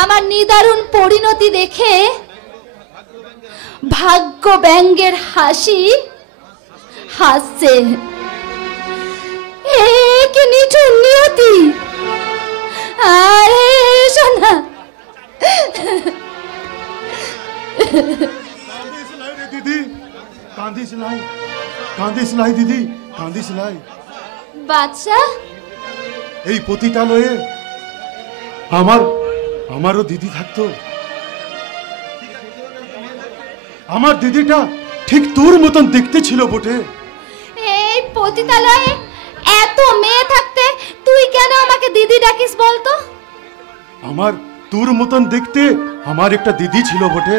আমার নিদারুণ পরিণতি দেখে ভাগ্য ব্যঙ্গের হাসি হাসছে। কি নিঠুর নিয়তি! আরে সোনা, দিদি কাঁদিস নাই, কাঁদিস নাই দিদি, কাঁদিস নাই। বাচ্চা, এই পতিতালয়ে আমারও দিদি থাকতো। আমার দিদিটা ঠিক তোর মতন দেখতে ছিল বটে। এই পতিতালয়ে এত মেয়ে থাকতে তুই কেন আমাকে দিদি ডাকিস বলতো? আমার তোর মতন দেখতে আমার একটা দিদি ছিল বটে।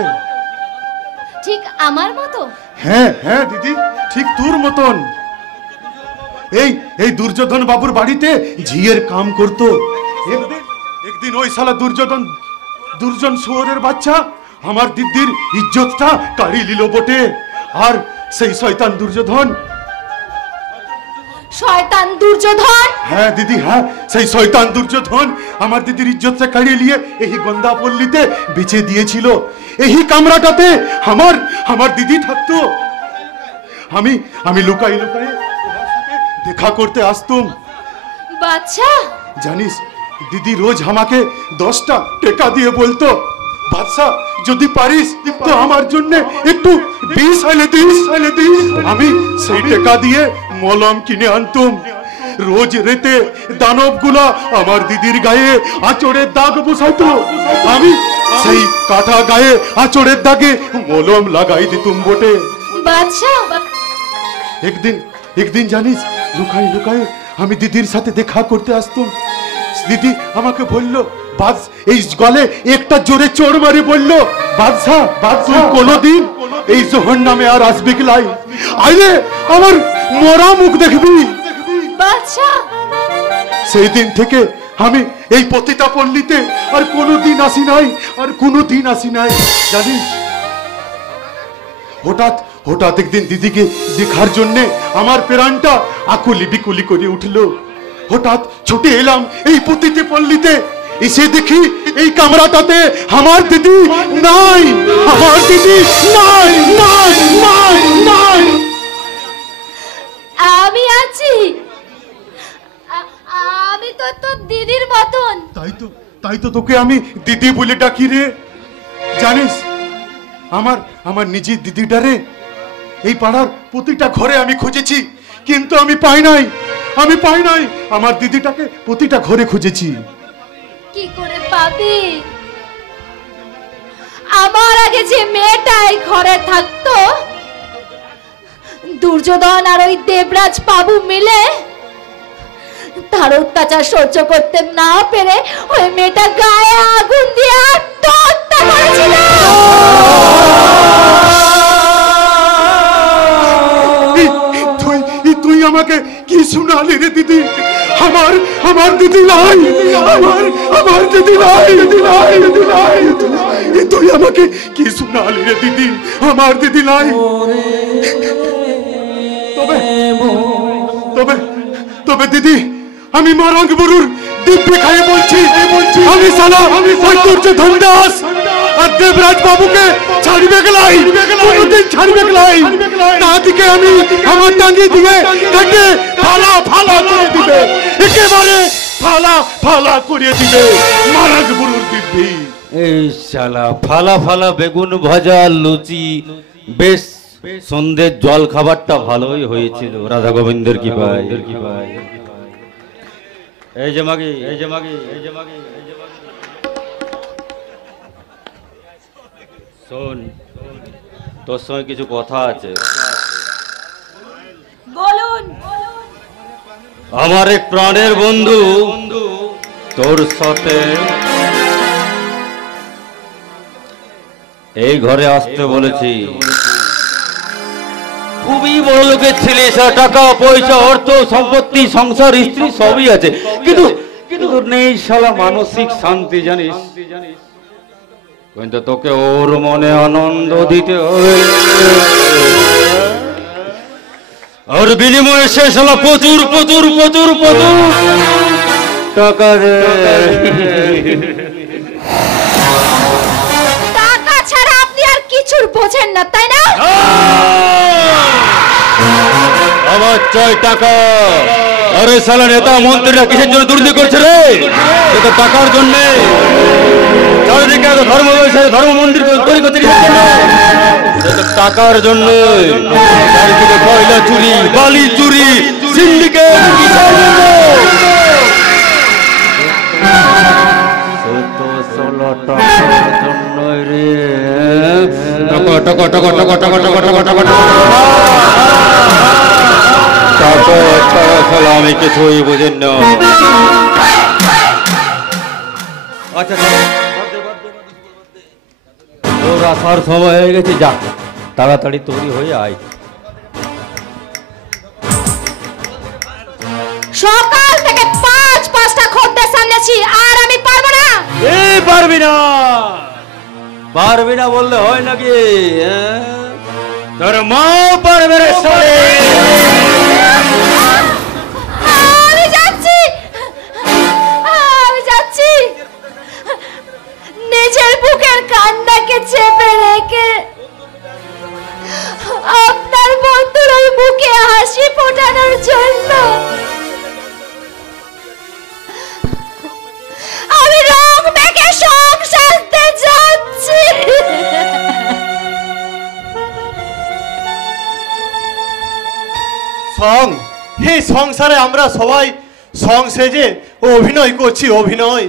ঠিক আমার মতো? হ্যাঁ হ্যাঁ দিদি, ঠিক তোর মতন। এই দুর্যোধন বাবুর বাড়িতে ঝিয়ের কাম করতো। একদিন ওই শালা দুর্জন শুয়োরের বাচ্চা আমার দিদির ইজ্জতটা কাড়ি নিল বটে। আর সেই শয়তান দুর্যোধন, হ্যাঁ দিদি হ্যাঁ, সেই শয়তান দুর্যোধন আমার দিদির ইজ্জতটা কাড়িয়ে নিয়ে এই গন্ডা পল্লীতে বেচে দিয়েছিল। এই কামরাটাতে আমার দিদি থাকতো। আমি লুকাই লুকাই দেখা করতে আসতুম। বাচ্চা, জানিস দিদি রোজ আমাকে 10টা টাকা দিয়ে বলতো, বাদশা যদি পারিস তো আমার জন্য একটু 20 এনে দিস। আমি সেই টাকা দিয়ে মলম কিনে আনতুম। রোজ রেতে দানবগুলা আমার দিদির গায়ে আঁচড়ের দাগ বসাইতো। আমি সেই কাটা গায়ে আঁচড়ের দাগে মলম লাগাই দিতুম বটে। বাদশা, একদিন জানিস লুকাই লুকাই আমি দিদির সাথে দেখা করতে আসতুম। দিদি আমাকে বলল, এই গলে একটা জোরে চোর মারি বলল, বাদশা কোনদিন এই জোহর নামে আর আসবি কি লাই? আইলে আমার মরা মুখ দেখবি। বাদশা, সেই দিন থেকে আমি এই পতিতা পল্লীতে আর কোনোদিন আসি নাই। জানিস হঠাৎ একদিন দিদিকে দেখার জন্য আমার প্রাণটা আকুলি বিকুলি করে উঠলো। হঠাৎ ছুটে এলাম এই পতিতে পল্লীতে। এসে দেখি এই কামরাটাতে আমার দিদি নাই। আমি আছি। আমি তো তোর দিদির মতন। তাই তো তোকে আমি দিদি বলে ডাকি রে। জানিস আমার নিজের দিদিটারে এই পাড়ার প্রতিটা ঘরে আমি খুঁজেছি, কিন্তু আমি পাই নাই। আমার দিদিটাকে প্রতিটা ঘরে খুঁজেছি। কি করে পাবি? আমার আগে যে মেয়েটা এই ঘরে থাকতো, দুর্যোধন আর ওই দেবরাজ বাবু মিলে তার অত্যাচার সহ্য করতে না পেরে ওই মেয়েটা গায়ে আগুন দিয়ে আত্মহত্যা করেছিল। তুই আমাকে কি শোনালি রে দিদি? আমার দিদি নাই, আমার দিদি নাই। তুই আমাকে কি শোনালি রে দিদি? আমার দিদি নাই। তবে দিদি, আমি মারাঙ্গ বুরুর দিব্যি খাইয়ে বলছি, আমি দুর্যোধন দাস আর দেবরাজ বাবুকে ছাড়বে গেলাই, কোনদিন ছাড়বে গেলাই। তাদিকে আমি আমার টাঙ্গি দিয়ে তাকে ফালা করে দিবে, একেবারে ফালা করে দিবে মারাঙ্গ বুরুর দিব্যি। এই শালা ফালা বেগুন ভাজা লুচি, বেশ সন্ধ্যের জল খাবারটা ভালোই হয়েছিল রাধা গোবিন্দের কৃপায়। এই যে মাগি শোন, তোর সঙ্গে কিছু কথা আছে। বলুন। আমার এক প্রাণের বন্ধু তোর সাথে এই ঘরে আসতে বলেছি। খুবই বড় লোকের ছেলে, টাকা পয়সা অর্থ সম্পত্তি সংসার স্ত্রী সবই আছে, কিন্তু নেই শালা মানসিক শান্তি। জানিস, কিন্তু তোকে ওর মনে আনন্দ দিতে হবে। আর বিনিময়ে সে শালা প্রচুর টাকা বোঝেন না, তাই না? আমার চাই টাকা। আরে শালা নেতা মন্ত্রীরা কিসের জন্য দুর্নীতি করছে রে? এটা টাকার জন্য। চারিদিকে ধর্ম ব্যবসায় ধর্ম মন্দির তৈরি করতে টাকার জন্য। চারিদিকে কয়লা চুরি, বালি চুরি, সিন্ডিকেট, টাকা টাকা টাকা টাকা টাকা টাকা টাকা টাকা টাকা আমি কিছুই বুঝেন না। আচ্ছা তোর আসার সময় হয়ে গেছে, যা তাড়াতাড়ি তৈরি হয়ে আয়। সকাল থেকে পাঁচটা খদ্দের সামনেছি, আর আমি পারবো না। এই পারবি না, পারবি না বললে হয় নাকি? তোর মা পারবে রে শালে। আমি যাচ্ছি, আমি যাচ্ছি। নিজের বুকের কান্নাকে চেপে রেখে আপনার বন্ধুর ওই মুখে হাসি ফোটানোর জন্য আমি রং মেখে শোক সাজতে যাচ্ছি। সং, এই সংসারে আমরা সবাই সং সেজে অভিনয় করছি, অভিনয়।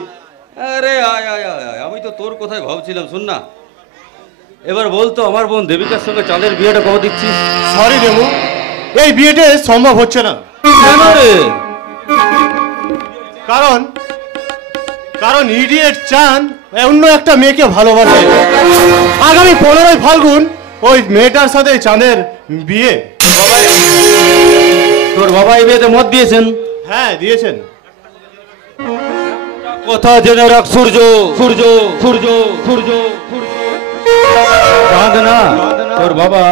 আরে আয় আয় আয় আয়, আমি তো তোর কথাই ভাবছিলাম। শোন না, এবার বলতো আমার বোন দেবিকার সঙ্গে চাঁদের বিয়েটা কবে দিচ্ছিস? সরি দেবু, এই বিয়েটা সম্ভব হচ্ছে না। কেন রে? কারণ কারণ ইডিয়েট চাঁদ অন্য একটা মেয়েকে ভালোবাসে। আগামী 15ই ফাল্গুন ওই মেয়েটার সাথে চাঁদের বিয়ে। তোর বাবা এই বিয়েতে মত দিয়েছেন? হ্যাঁ দিয়েছেন। কথা জেনে রাখ সূর্য, সূর্য সূর্য সূর্য চাঁদ না, তোর বাবা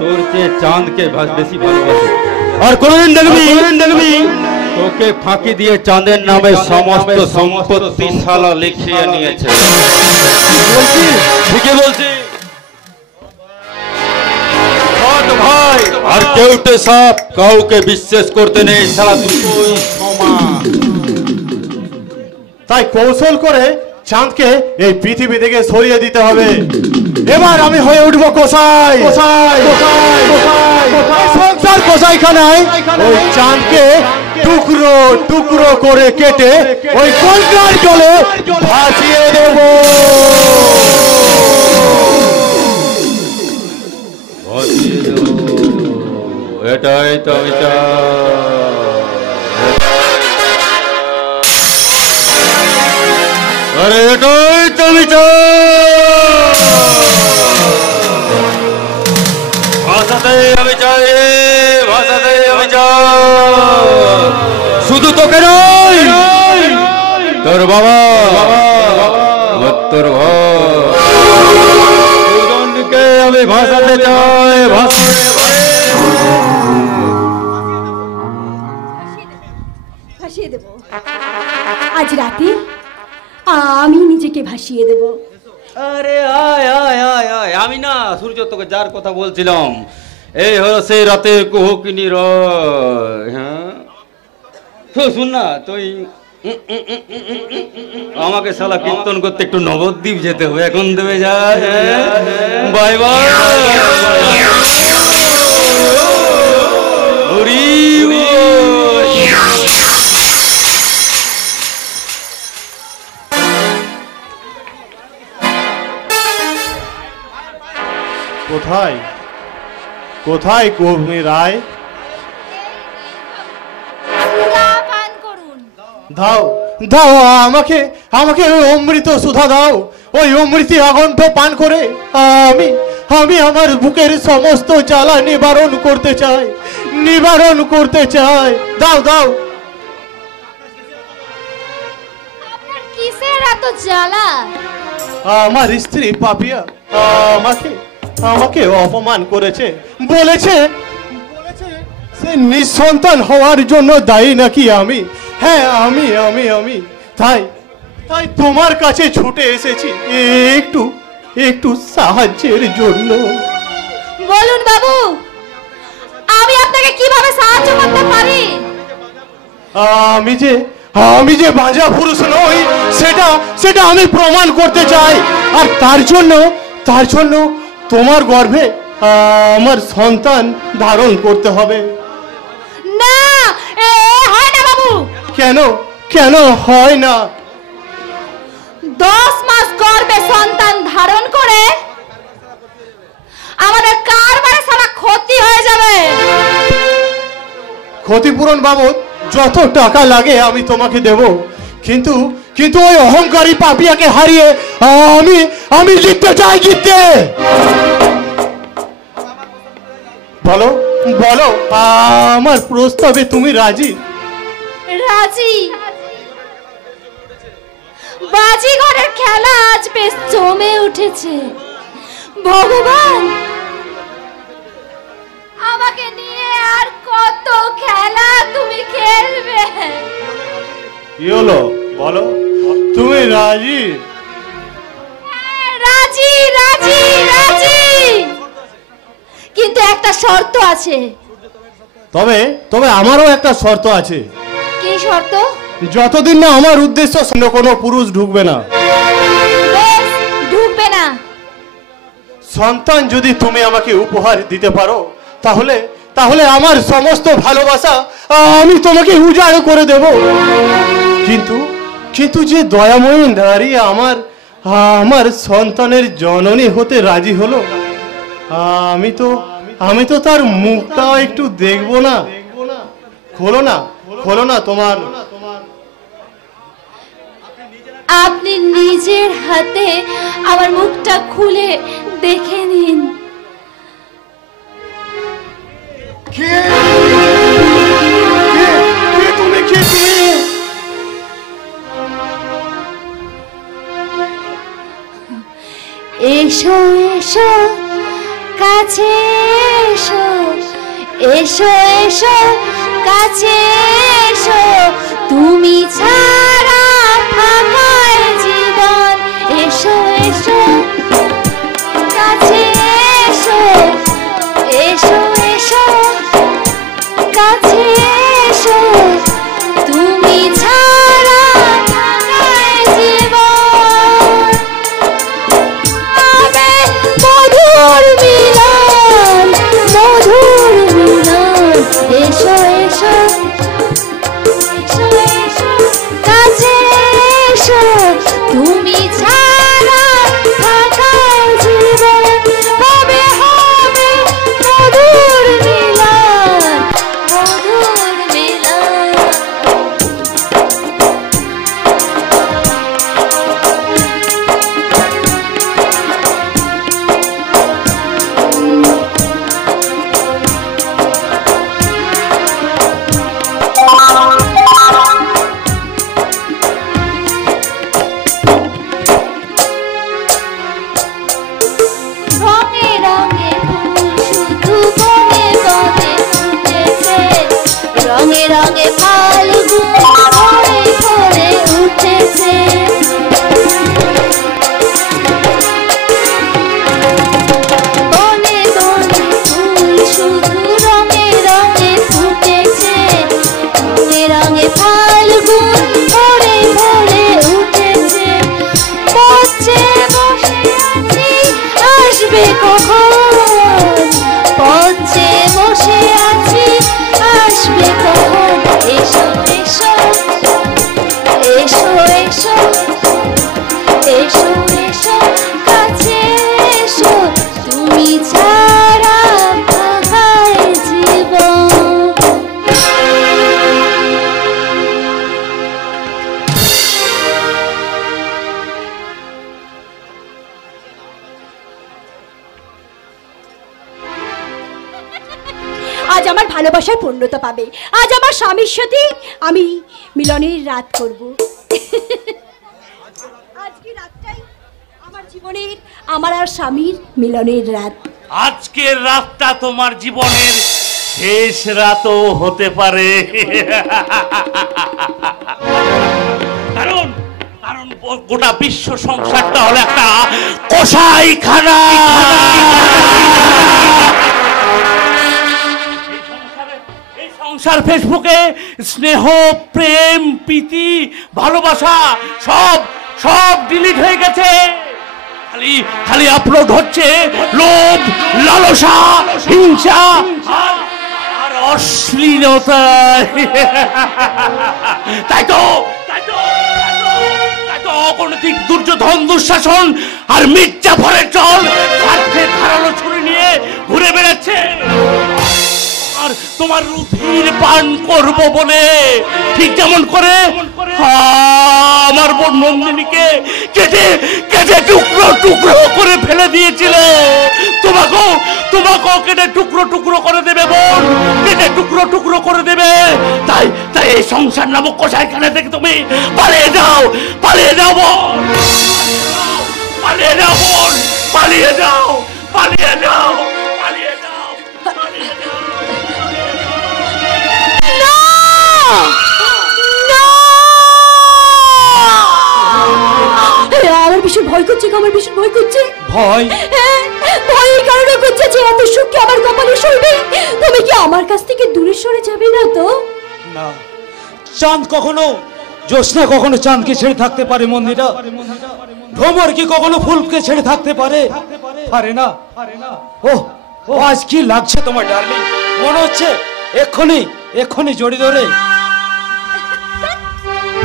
তোর চেয়ে চাঁদকে বেশি ভালোবাসে। আর কোনদিন দেখবি তোকে ফাঁকি দিয়ে চাঁদের নামে সমস্ত সম্পত্তি শালা লিখিয়ে নিয়েছে। ঠিকই বলছি ভাই। আর কেউটে সাপ, কাউকে বিশ্বাস করতে নেই, শালা দুটোই সমান। তাই কৌশল করে চাঁদকে এই পৃথিবী থেকে সরিয়ে দিতে হবে। এবার আমি হয়ে উঠবো কসাই, সংসার কসাইখানায় ওই চাঁদকে টুকরো টুকরো করে কেটে ওই কলকার জলে ভাসিয়ে দেব। এটাই তো বিচার। আরে এটাই তো বিচার। ভাষাতে আমি চাই, ভাষাতে আমি চাই। শুধু তোকে নয়, তোর বাবা, তোর ভাইকে আমি ভাষাতে চাই। ভাসিয়ে দেব আজ রাতে, আমি নিজেকে ভাসিয়ে দেব। আরে আয় আয় আয় আয়, আমি না সূর্য তোকে যার কথা বলছিলাম, এই হলো সেই রাতের কুহুকিনী রয়। হ্যাঁ শুন না, তুই আমাকে শালা কীর্তন করতে একটু নবদ্বীপ যেতে হবে, এখন দেবে যায়। Bye bye. কোথায় কোথায় কর্মী রায়? দাও দাও আমাকে, আমাকে ওই অমৃত সুধা দাও। ওই অমৃতি আগন্ঠ পান করে আমি আমি আমার বুকের সমস্ত জ্বালা নিবারণ করতে চাই, নিবারণ করতে চাই। দাও দাও। আপনার কিসের এত জ্বালা? আমার স্ত্রী পাপিয়া আমাকে আমাকে অপমান করেছে, বলেছে সে নিঃসন্তান হওয়ার জন্য দায়ী নাকি আমি। হ্যাঁ আমি আমি আমি তাই তাই তোমার কাছে ছুটে এসেছি একটু একটু সাহায্যের জন্য। বলুন বাবু, আমি আপনাকে কিভাবে সাহায্য করতে পারি? আমি যে বাঁঝা পুরুষ নই সেটা আমি প্রমাণ করতে চাই। আর তার জন্য তোমার গর্ভে আমার সন্তান ধারণ করতে হবে। না, হয় না বাবু। কেন হয় না? 10 মাস গর্ভে সন্তান ধারণ করে আমাদের কারবারে সারা ক্ষতি হয়ে যাবে। ক্ষতিপূরণ বাবদ যত টাকা লাগে আমি তোমাকে দেব, কিন্তু ওই অহংকারী পাপিয়াকে হারিয়ে আমি জিততে চাই। বলো আমার প্রস্তাবে তুমি রাজি? রাজি। বাজিঘরের খেলা আজ বেশ জমে উঠেছে। ভগবান, আমাকে নিয়ে আর কত খেলা তুমি খেলবে? কি হলো বলো, তুমি রাজি? রাজি রাজি রাজি, কিন্তু একটা শর্ত আছে। তবে আমারও একটা শর্ত আছে। কি শর্ত? যতদিন না আমার উদ্দেশ্য কোনো পুরুষ ঢুকবে না। বেশ, ঢুকবে না। সন্তান যদি তুমি আমাকে উপহার দিতে পারো তাহলে আমার সমস্ত ভালোবাসা আমি তোমাকে উজাড় করে দেব। কিন্তু যে দয়াময়ী নারী আমার সন্তানের জননী হতে রাজি হলো, আমি তো তার মুখটা একটু দেখবো না। খোলো না তোমার। আপনি নিজের হাতে আমার মুখটা খুলে দেখে নিন। এসো এসো কাছে এসো, এসো এসো কাছে এসো, তুমি ছাড়া ফাঁকায় জীবন। এসো এসো কাছে এসো, এসো এসো কাছে এসো, তুমি ছাড়া ফাঁকায় জীবন। আবে মধুর মিলন, মধুর মিলন। এসো এসো এসো এসো কাছে এসো, তুমি ছাড়া ফাঁকায় জীবন। হবে হবে মধুর মিলন, মধুর মিলন। রঙে রঙে ফুল শুধু বনে বনে ফুটেছে, রঙে রঙে ফাল্গুন ভরে ভরে উঠেছে। বনে বনে ফুল শুধু রঙে রঙে ফুটেছে, রঙে রঙে ফাল্গুন ভরে ভরে উঠেছে। পথে বসে আছি আসবে কখন, পথে বসে আছি আসবে কখন। এসো এসো এসো এসো এসো এসো কাছে এসো, তুমি ছাড়া ফাঁকায় জীবন। আজ আমার ভালোবাসার পূর্ণতা পাবে। আজ আমার স্বামীর সাথে আমি মিলনের রাত করব। আজকে রাতটাই আমার জীবনের, আমার আর স্বামীর মিলনের রাত। আজকের রাতটা তোমার জীবনের শেষ রাতও হতে পারে। কারণ গোটা বিশ্ব সংসারটা হলো একটা কসাইখানা। এই সংসার ফেসবুকে স্নেহ, প্রেম, প্রীতি, ভালোবাসা সব সব ডিলিট হয়ে গেছে। খালি খালি আপলোড হচ্ছে লোভ, লালসা, হিংসা আর অশ্লীলতা। তাই তো অগণিত দুর্যোধন, দুঃশাসন আর মির্জাফরের চল স্বার্থে ধারালো ছুরি নিয়ে ঘুরে বেড়াচ্ছে। আর তোমার রুধির পান করব বলে ঠিক যেমন করে আমার বোন নন্দিনীকে কেটে কেটে টুকরো টুকরো করে ফেলে দিয়েছিল, তোমাকেও কেটে টুকরো টুকরো করে দেবে বোন, কেটে টুকরো টুকরো করে দেবে। তাই তাই এই সংসার নামক কসাইখানা থেকে তুমি পালিয়ে যাও বোন, পালিয়ে যাও বোন, পালিয়ে যাও, পালিয়ে যাও, পালিয়ে যাও। আমার ভীষণ ভয় করছে, আমার ভীষণ ভয় করছে। ভয়? ভয় এই কারণে করছে যে এত সুখ কি আমার কপালে সইবে? তুমি কি আমার কাছ থেকে দূরে সরে যাবে না তো? না, চাঁদ কখনো, জ্যোৎস্না কখনো চাঁদকে ছেড়ে থাকতে পারে মন্দিরা? ভ্রমর কি কখনো ফুলকে ছেড়ে থাকতে পারে? পারে না। ওহ, আজ কি লাগছে তোমার ডার্লিং? মনে হচ্ছে এক্ষুনি জড়ি ধরে।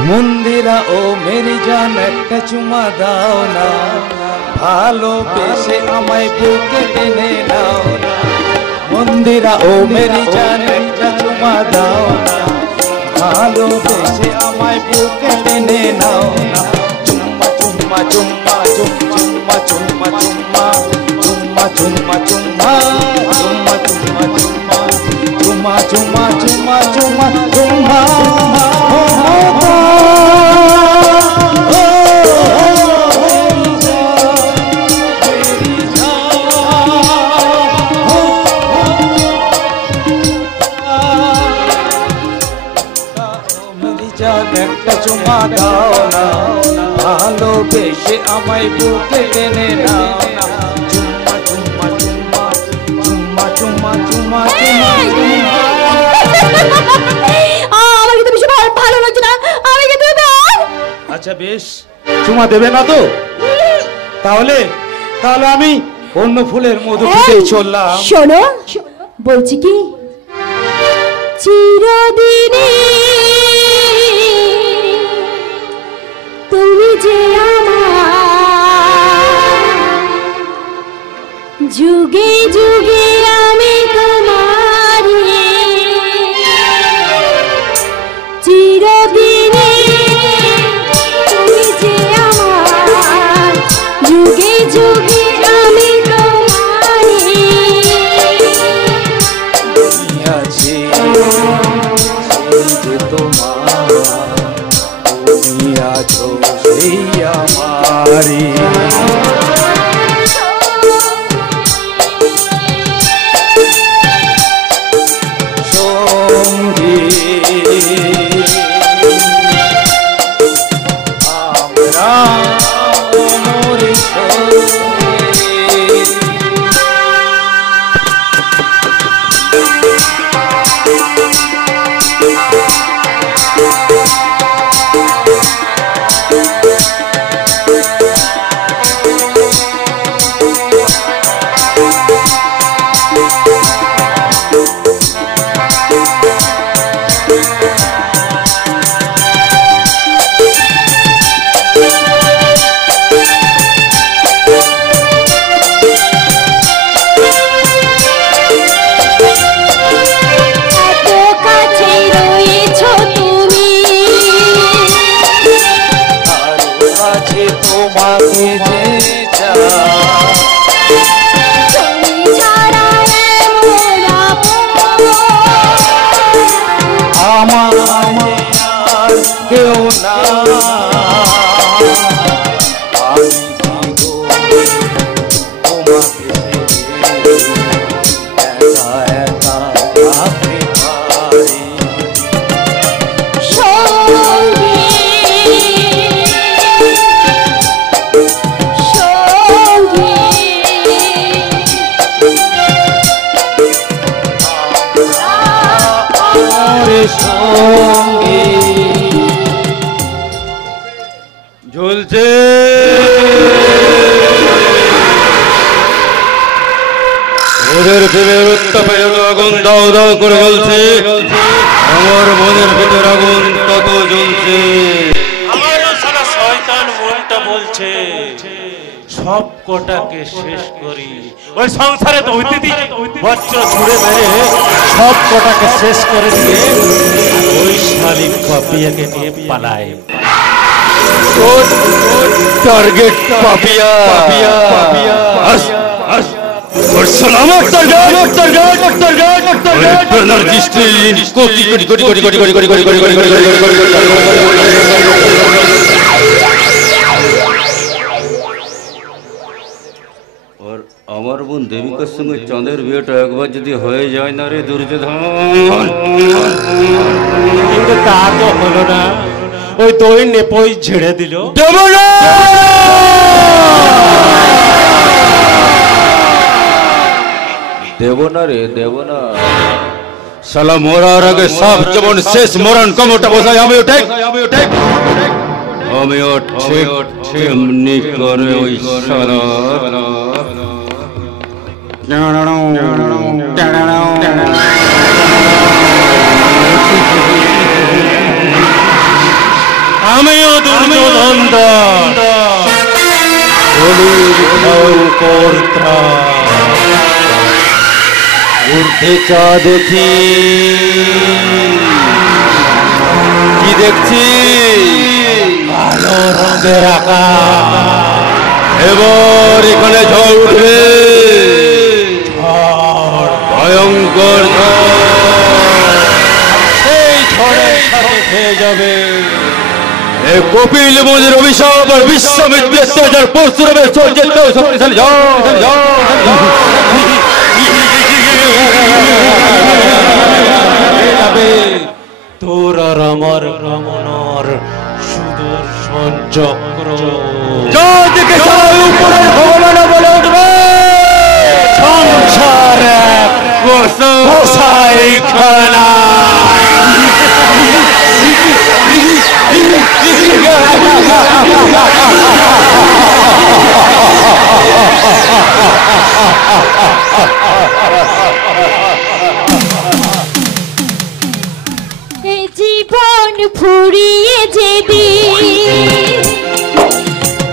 মন্দিরা ও মেরি জান একটা চুমা দাও না, ভালোবেসে আমায় বুকে টেনে নাও না। মন্দিরা ও মেরি জান একটা চুমা দাও না, ভালোবেসে আমায় বুকে টেনে নাও না। চুম্মা চুম্মা চুম্মা চুম্মা চুম্মা চুম্মা চুম্মা চুম্মা চুম্মা চুম্মা চুম্মা চুম্মা চুম্মা চুম্মা চুম্মা একটা চুমা দাও না, ভালোবেসে আমায় বুকে টেনে নাও না। চুম্মা চুম্মা চুম্মা চুম্মা চুম্মা চুম্মা চুম্মা। আমার কিন্তু বেশি ভালো লাগছে না, আমি কিন্তু দাও। আচ্ছা বেশ, চুমা দেবে না তো? তাহলে আমি অন্য ফুলের মধু খেতে চললাম। শোনো, বলছি কি, চিরদিনে তুমি যে আমার, যুগে যুগে আমি তোমার, চিরদিনে তুমি যে আমার, যুগে যুগে আমি তোমার। আছে যে তোমার, তুমি আছো সেই আমারি। সঙ্গী আমরা মরি বলছে ওদের প্রেমের উত্তাপে যত আগুন দাও দাও করে বলছে, আমার মনের ভিতর আগুন তত জ্বলছে। আমারও সারা শয়তান মনটা বলছে সব কটাকে শেষ করি, ওই সংসারে দৈত্যি বজ্র ছুড়ে মেরে সব কটাকে শেষ করে দিয়ে ওই শালিক পাপিয়াকে নিয়ে পালায়। টার্গেট পাপিয়া, আমার টার্গেট, দৃষ্টি কোটি কোটি কোটি কোটি কোটি কোটি কোটি কোটি কোটি কোটি কোটি আর আমার বোন দেবিকার সঙ্গে চাঁদের বিয়েটা একবার যদি হয়ে যায় না রে দুর্যোধন, কিন্তু তা তো হলো না, ওই দই নেপই ঝেড়ে দিল। দেব না রে, দেব না। শালা মরার আগে সব যেমন শেষ মরণ কমটা বসাই আমিও ঠিক তেমনি করে ওই শালা। আমিও দুর্যোধন উঠে চা দেখি, কি দেখছি? কালো রঙের আকাশ, এবার এখানে ঝড় উঠবে, ভয়ঙ্কর সেই ঝড়ের সাথে খেয়ে যাবে কপিল মুনির অভিশাপ আর বিশ্বামিত্রের অত্যাচার পরশুরামের শক্তিশালী তোর আর আমার রমণর সুদর্শন চক্র যা দেখে উপরের ভগবান বলে উঠবে সংসার গোসাইখানা। জীবন ফুরিয়ে যেবি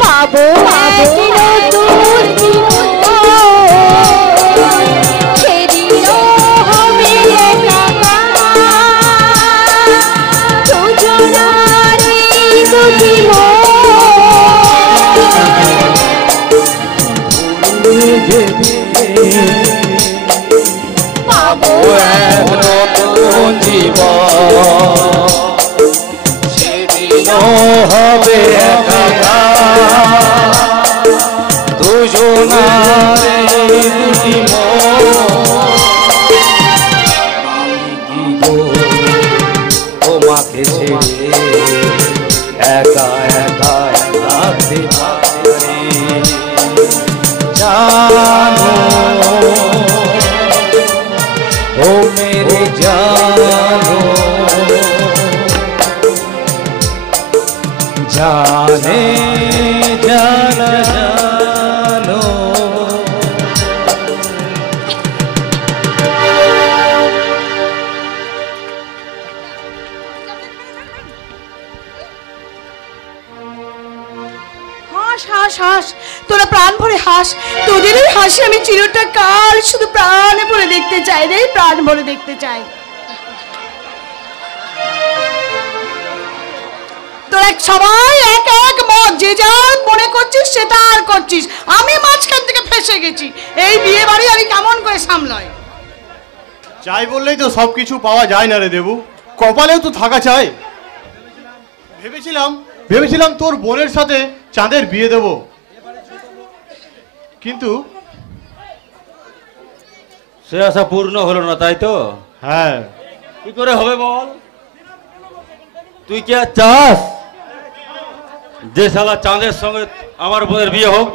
পাবো এক নতুন জীবন, সেদিনও হবে দুজনার এই দুটি পাবো এক নতুন জীবন, সেদিনও হবে একা দুজনার এই দুটি তোমাকে ছেড়ে একা একা থাকতে পারি জানো ও মেরে জানো জানে জানা জানো। হাস হাস হাস, তোরা প্রাণ ভরে হাস, তোদের এই হাসি আমি চিরটা কাল শুধু প্রাণে ভরে দেখতে চাই রে, প্রাণ ভরে দেখতে চাই। তোরা সবাই এক এক মত, যে যা মনে করছিস সেটা আর করছিস, আমি মাঝখান থেকে ফেসে গেছি। এই বিয়ে বাড়ি আমি কেমন করে সামলাই? চাই বললেই তো সবকিছু পাওয়া যায় না রে দেবু, কপালেও তো থাকা চাই। ভেবেছিলাম তোর বোনের সাথে চাঁদের বিয়ে দেব, কিন্তু সে আশা পূর্ণ হলো না, তাই তো? হ্যাঁ, কি করে হবে বল? তুই কি আর চাস যে শালা চাঁদের সঙ্গে আমার বোনের বিয়ে হোক?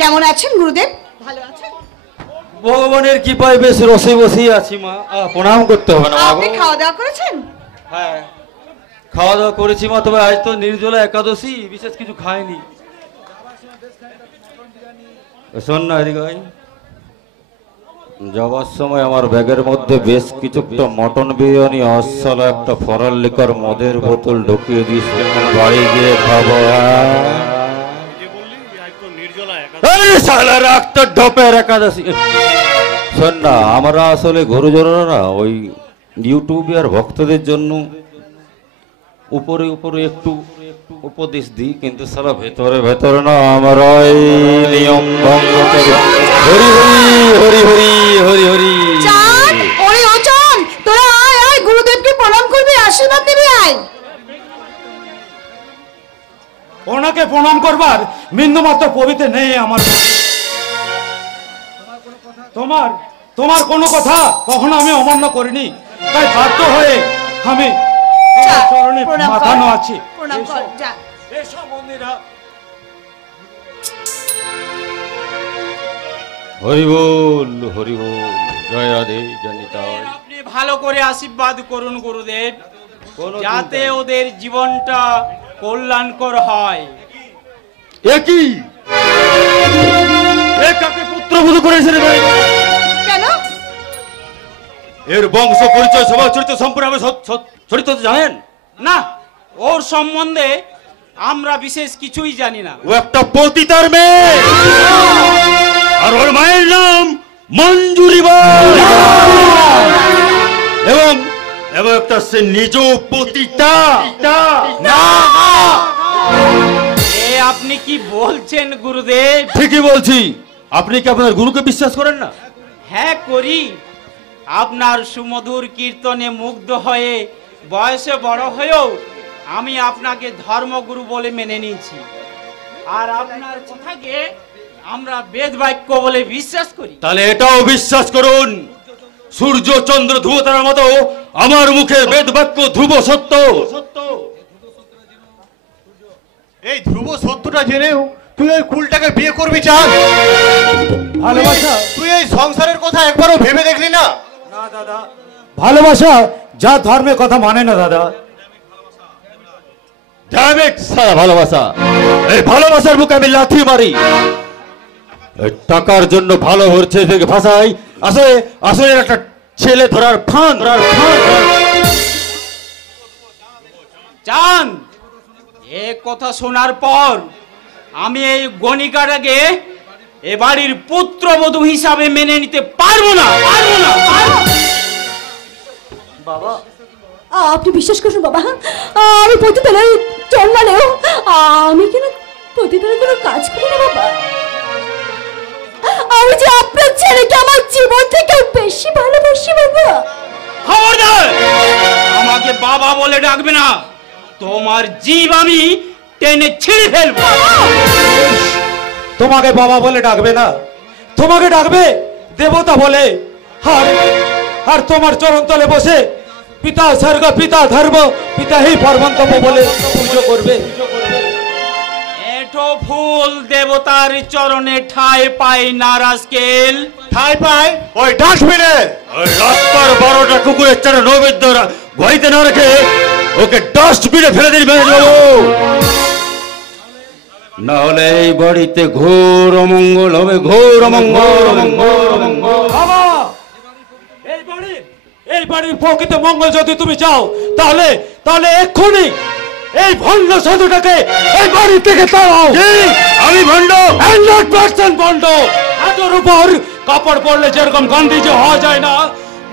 কেমন আছেন গুরুদেব? ভালো আছেন? ভগবানের কৃপায় বেশ রসে বসেই আছি মা, প্রণাম করতে হবে না? আপনি খাওয়া দাওয়া করেছেন? হ্যাঁ। খাওয়া দাওয়া করেছি মা, তবে আজ তো নির্জলা একাদশী, বিশেষ কিছু খাইনি। শোন না এদিকে ভাই, যাওয়ার সময় আমার ব্যাগের মধ্যে বেশ কিছুটা মটন বিরিয়ানি, আসল একটা ফরাল লিকার মদের বোতল ঢুকিয়ে দিস, বাড়ি গিয়ে খাবো। ঢপের একাদশী। শোন না, আমরা আসলে গুরুজনরা না ওই ইউটিউবে আর ভক্তদের জন্য উপরে উপরে একটু উপদেশ দিই, কিন্তু সারা ভেতরে ভেতরে না আমরা নিয়ম ভঙ্গ করি। হরি হরি হরি হরি হরি হরি। চাঁদ, ওরে ও চাঁদ, তোরা আয় আয়, গুরুদেবকে প্রণাম করবি, আশীর্বাদ নিবি, আয়। ওনাকে প্রণাম করবার বিন্দুমাত্র পবিত্র নেই আমার। তোমার কোনো কথা কখনো আমি অমান্য করিনি, তাই বাধ্য হয়ে আমি চরণে মাথা নোয়াচ্ছি। প্রণাম কর, যা। এসো মন্দিরা। হরি বল হরি বল, জয় রাধে জনিতাই। আপনি ভালো করে আশীর্বাদ করুন গুরুদেব, যাতে ওদের জীবনটা কল্যাণকর হয়। একই কাকে পুত্রবধূ করেছে রে ভাই? কেন? এর বংশ পরিচয় সভা চরিত্র সম্পূর্ণ চরিত্র জানেন না, ওর সম্বন্ধে আমরা বিশেষ কিছুই জানি না। ও একটা পতিতার মেয়ে, আর ওর মায়ের নাম মঞ্জুরি বাই, এবং একটা সে নিজ পতিতা। এ আপনি কি বলছেন গুরুদেব? ঠিকই বলছি। আপনি কি আপনার গুরুকে বিশ্বাস করেন না? হ্যাঁ করি। আপনার সুমধুর কীর্তনে মুগ্ধ হয়ে বয়সে বড় হয়েও আমি আপনাকে ধর্মগুরু বলে মেনে নিয়েছি, আর আপনার কথাকে আমরা বেদ বাক্য বলে বিশ্বাস করি। তাহলে এটাও বিশ্বাস করুন, সূর্য চন্দ্র ধ্রুব তারার মতো আমার মুখে বেদ বাক্য ধ্রুব সত্য। এই ধ্রুব সত্যটা জেনেও তুই ওই কুলটাকে বিয়ে করবি চাঁদ? ভালোবাসা, তুই এই সংসারের কথা একবারও ভেবে দেখলি না? না দাদা, ভালোবাসা যা ধর্মের কথা মানে না দাদা। সারা ভালোবাসা, এই ভালোবাসার বুকে আমি লাথি মারি। এই টাকার জন্য ভালো হচ্ছে থেকে ভাষায় আসলে আসলে একটা ছেলে ধরার ফান। চাঁদ, এ কথা শোনার পর আমি এই গণিকাটাকে এ বাড়ির পুত্রবধূ হিসাবে মেনে নিতে পারবো না। বাবা, আপনি বিশ্বাস করুন বাবা, আমি প্রতিদিনের জন্মালেও আমি কেন প্রতিদিনের কোনো কাজ করি না বাবা। আমি যে আপনার ছেলেকে আমার জীবন থেকে বেশি ভালোবাসি বাবা। খবরদার, আমাকে বাবা বলে ডাকবে না, তোমার জীব আমি টেনে ছিঁড়ে ফেলবো। তোমাকে বাবা বলে ডাকবে না, তোমাকে ডাকবে দেবতা বলে। আর তোমার চরণ তলে বসে পিতা স্বর্গ পিতা ধর্ম পিতা হি পরমন্তম বলে পুজো করবে। এঠো ফুল দেবতার চরণে ঠাঁই পায় না রাজকেল। ঠাই পাই ওই ডাস্টবিনে। ওই রাস্তার 12টা কুকুরের চারা নৈবেদ্য ঘড়িতে না রেখে ওকে ডাস্টবিনে ফেলে দিন বাবু, না হলে এই বাড়িতে ঘোর অমঙ্গল হবে, ঘোর অমঙ্গল। বাবা, এই বাড়ির প্রকৃত মঙ্গল যদি তুমি চাও, তাহলে এক্ষুনি এই ভণ্ড সাধুটাকে এই বাড়ি থেকে তাড়াও। আমি ভণ্ড? 100% ভণ্ড। হাতের উপর কাপড় পরলে যেরকম গান্ধীজি হওয়া যায় না,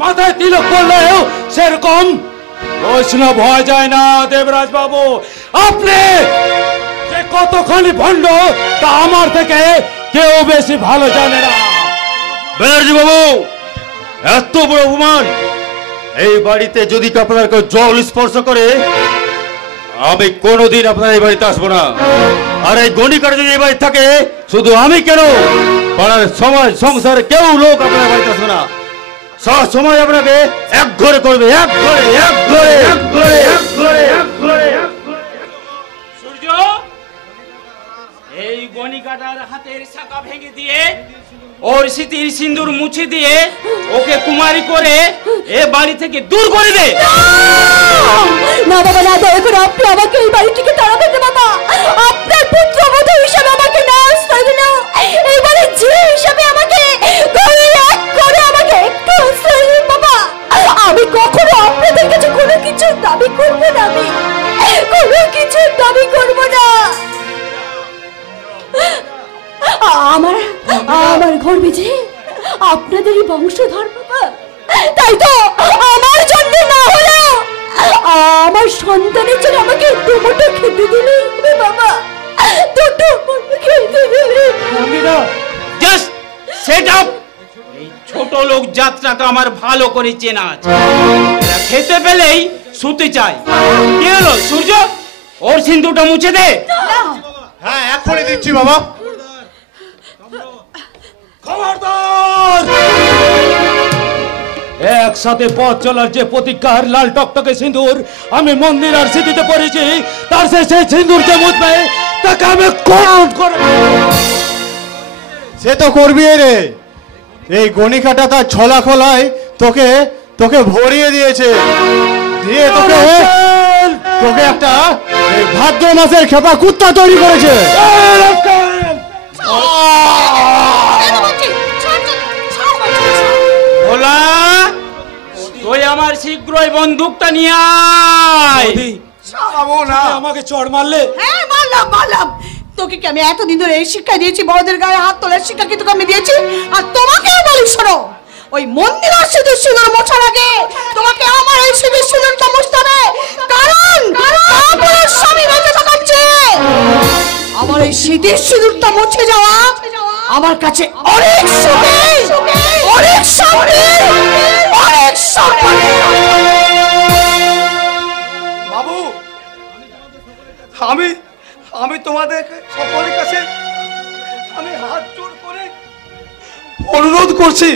মাথায় তিলক পরলেও সেরকম বৈষ্ণব হওয়া যায় না। দেবরাজ বাবু, আপনি যে কতখানি ভণ্ড তা আমার থেকে কেউ বেশি ভালো জানে না। ব্যানার্জি বাবু, এত বড় অপমান! এই বাড়িতে যদি আপনার কেউ জল স্পর্শ করে, আমি কোনোদিন আপনার এই বাড়িতে আসবো না। আর এই গণিকার যদি এই বাড়িতে থাকে, শুধু আমি কেন, পাড়ার সমাজ সংসারে কেউ লোক আপনার বাড়িতে আসবে না। সব সময় আপনাকে এক ঘরে করবে, এক ঘরে। সূর্য, এই গণিকাটার হাতের শাখা ভেঙে দিয়ে ওর স্মৃতির সিন্দুর মুছে দিয়ে ওকে কুমারী করে এ বাড়ি থেকে দূর করে দে। না বাবা না, দয়া করে আপনি আমাকে এই বাড়ি থেকে তাড়াবেন না বাবা। আপনার পুত্রবধূ হিসেবে আমাকে না আশ্রয় দিল, এইবারে যে হিসেবে আমাকে ঘরে এক করে আমাকে একটু আশ্রয় দিন বাবা। আমি কখনো আপনাদের কাছে কোনো কিছু দাবি করব না, আমি কোনো কিছু দাবি করব না। আমার গর্বে যে আপনাদেরই বংশধর বাবা, তাই তো আমার জন্য না হলেও আমার সন্তানের জন্য আমাকে দুটো খেতে দিলে বাবা, দুটো খেতে দিলে। Just set up. এই ছোট লোক যাত্রাটা আমার ভালো করে চেনা আছে। এরা খেতে পেলেই শুতে চায়। কি হলো সূর্য, ওর সিন্দুরটা মুছে দে। হ্যাঁ এক্ষুনি দিচ্ছি বাবা। খবরদার! একসাথে পথ চলার যে প্রতিজ্ঞার লাল টকটকে সিঁদুর আমি মন্দির আর স্মৃতিতে পড়েছি, তার সেই সিঁদুর যে মুছবে তাকে আমি কোন করে। সে তো করবি রে, এই গণিকাটা তার ছলা খোলায় তোকে তোকে ভরিয়ে দিয়েছে, দিয়ে তোকে তোকে একটা ভাদ্র মাসের খেপা কুত্তা তৈরি করেছে। ভোলা, তুই আমার শীঘ্রই বন্দুকটা নিয়ে আয়। আমাকে চড় মারলে? হ্যাঁ মারলাম। তোকে কি আমি এতদিন ধরে এই শিক্ষা দিয়েছি, বড়দের গায়ে হাত তোলার শিক্ষা কি তোকে আমি দিয়েছি? আর তোমাকেও বলি শোনো, ওই মন্দির আর সিঁদুর সিঁদুর মোছার আগে তোমাকে আমার এই সিঁদুর সিঁদুরটা মুছতে হবে, কারণ আপনার স্বামী বেঁচে থাকাচ্ছে। আমার এই সিঁদুর সিঁদুরটা মুছে যাওয়া আমার কাছে অনেক সুখে, অনেক শান্তি, অনেক সম্মানে। বাবু, আমি তোমাদের সকলের কাছে আমি হাত জোড় করে অনুরোধ করছি,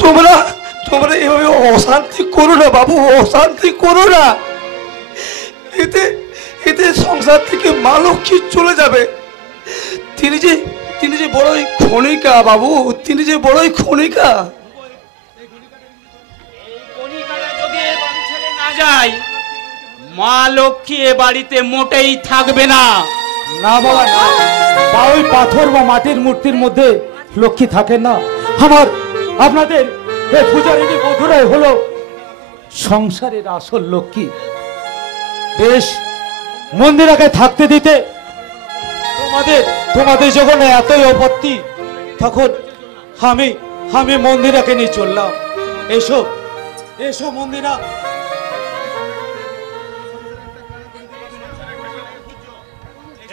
তোমরা এভাবে অশান্তি করো না বাবু, অশান্তি করো না। এতে সংসার থেকে মা লক্ষ্মী চলে যাবে। তিনি যে বড়ই ক্ষণিকা বাবু, তিনি যে বড়ই ক্ষণিকা। যদি এ বাড়ি ছেড়ে না যায়, মা লক্ষ্মী এ বাড়িতে মোটেই থাকবে না। না বাবা না, বা ওই পাথর বা মাটির মূর্তির মধ্যে লক্ষ্মী থাকে না। আপনাদের এই পূজারিনী বধূরাই হলো সংসারের আসল লক্ষ্মী। বেশ, মন্দিরাকে থাকতে দিতে তোমাদের যখন এতই আপত্তি, তখন আমি মন্দিরাকে নিয়ে চললাম। এসো মন্দিরা।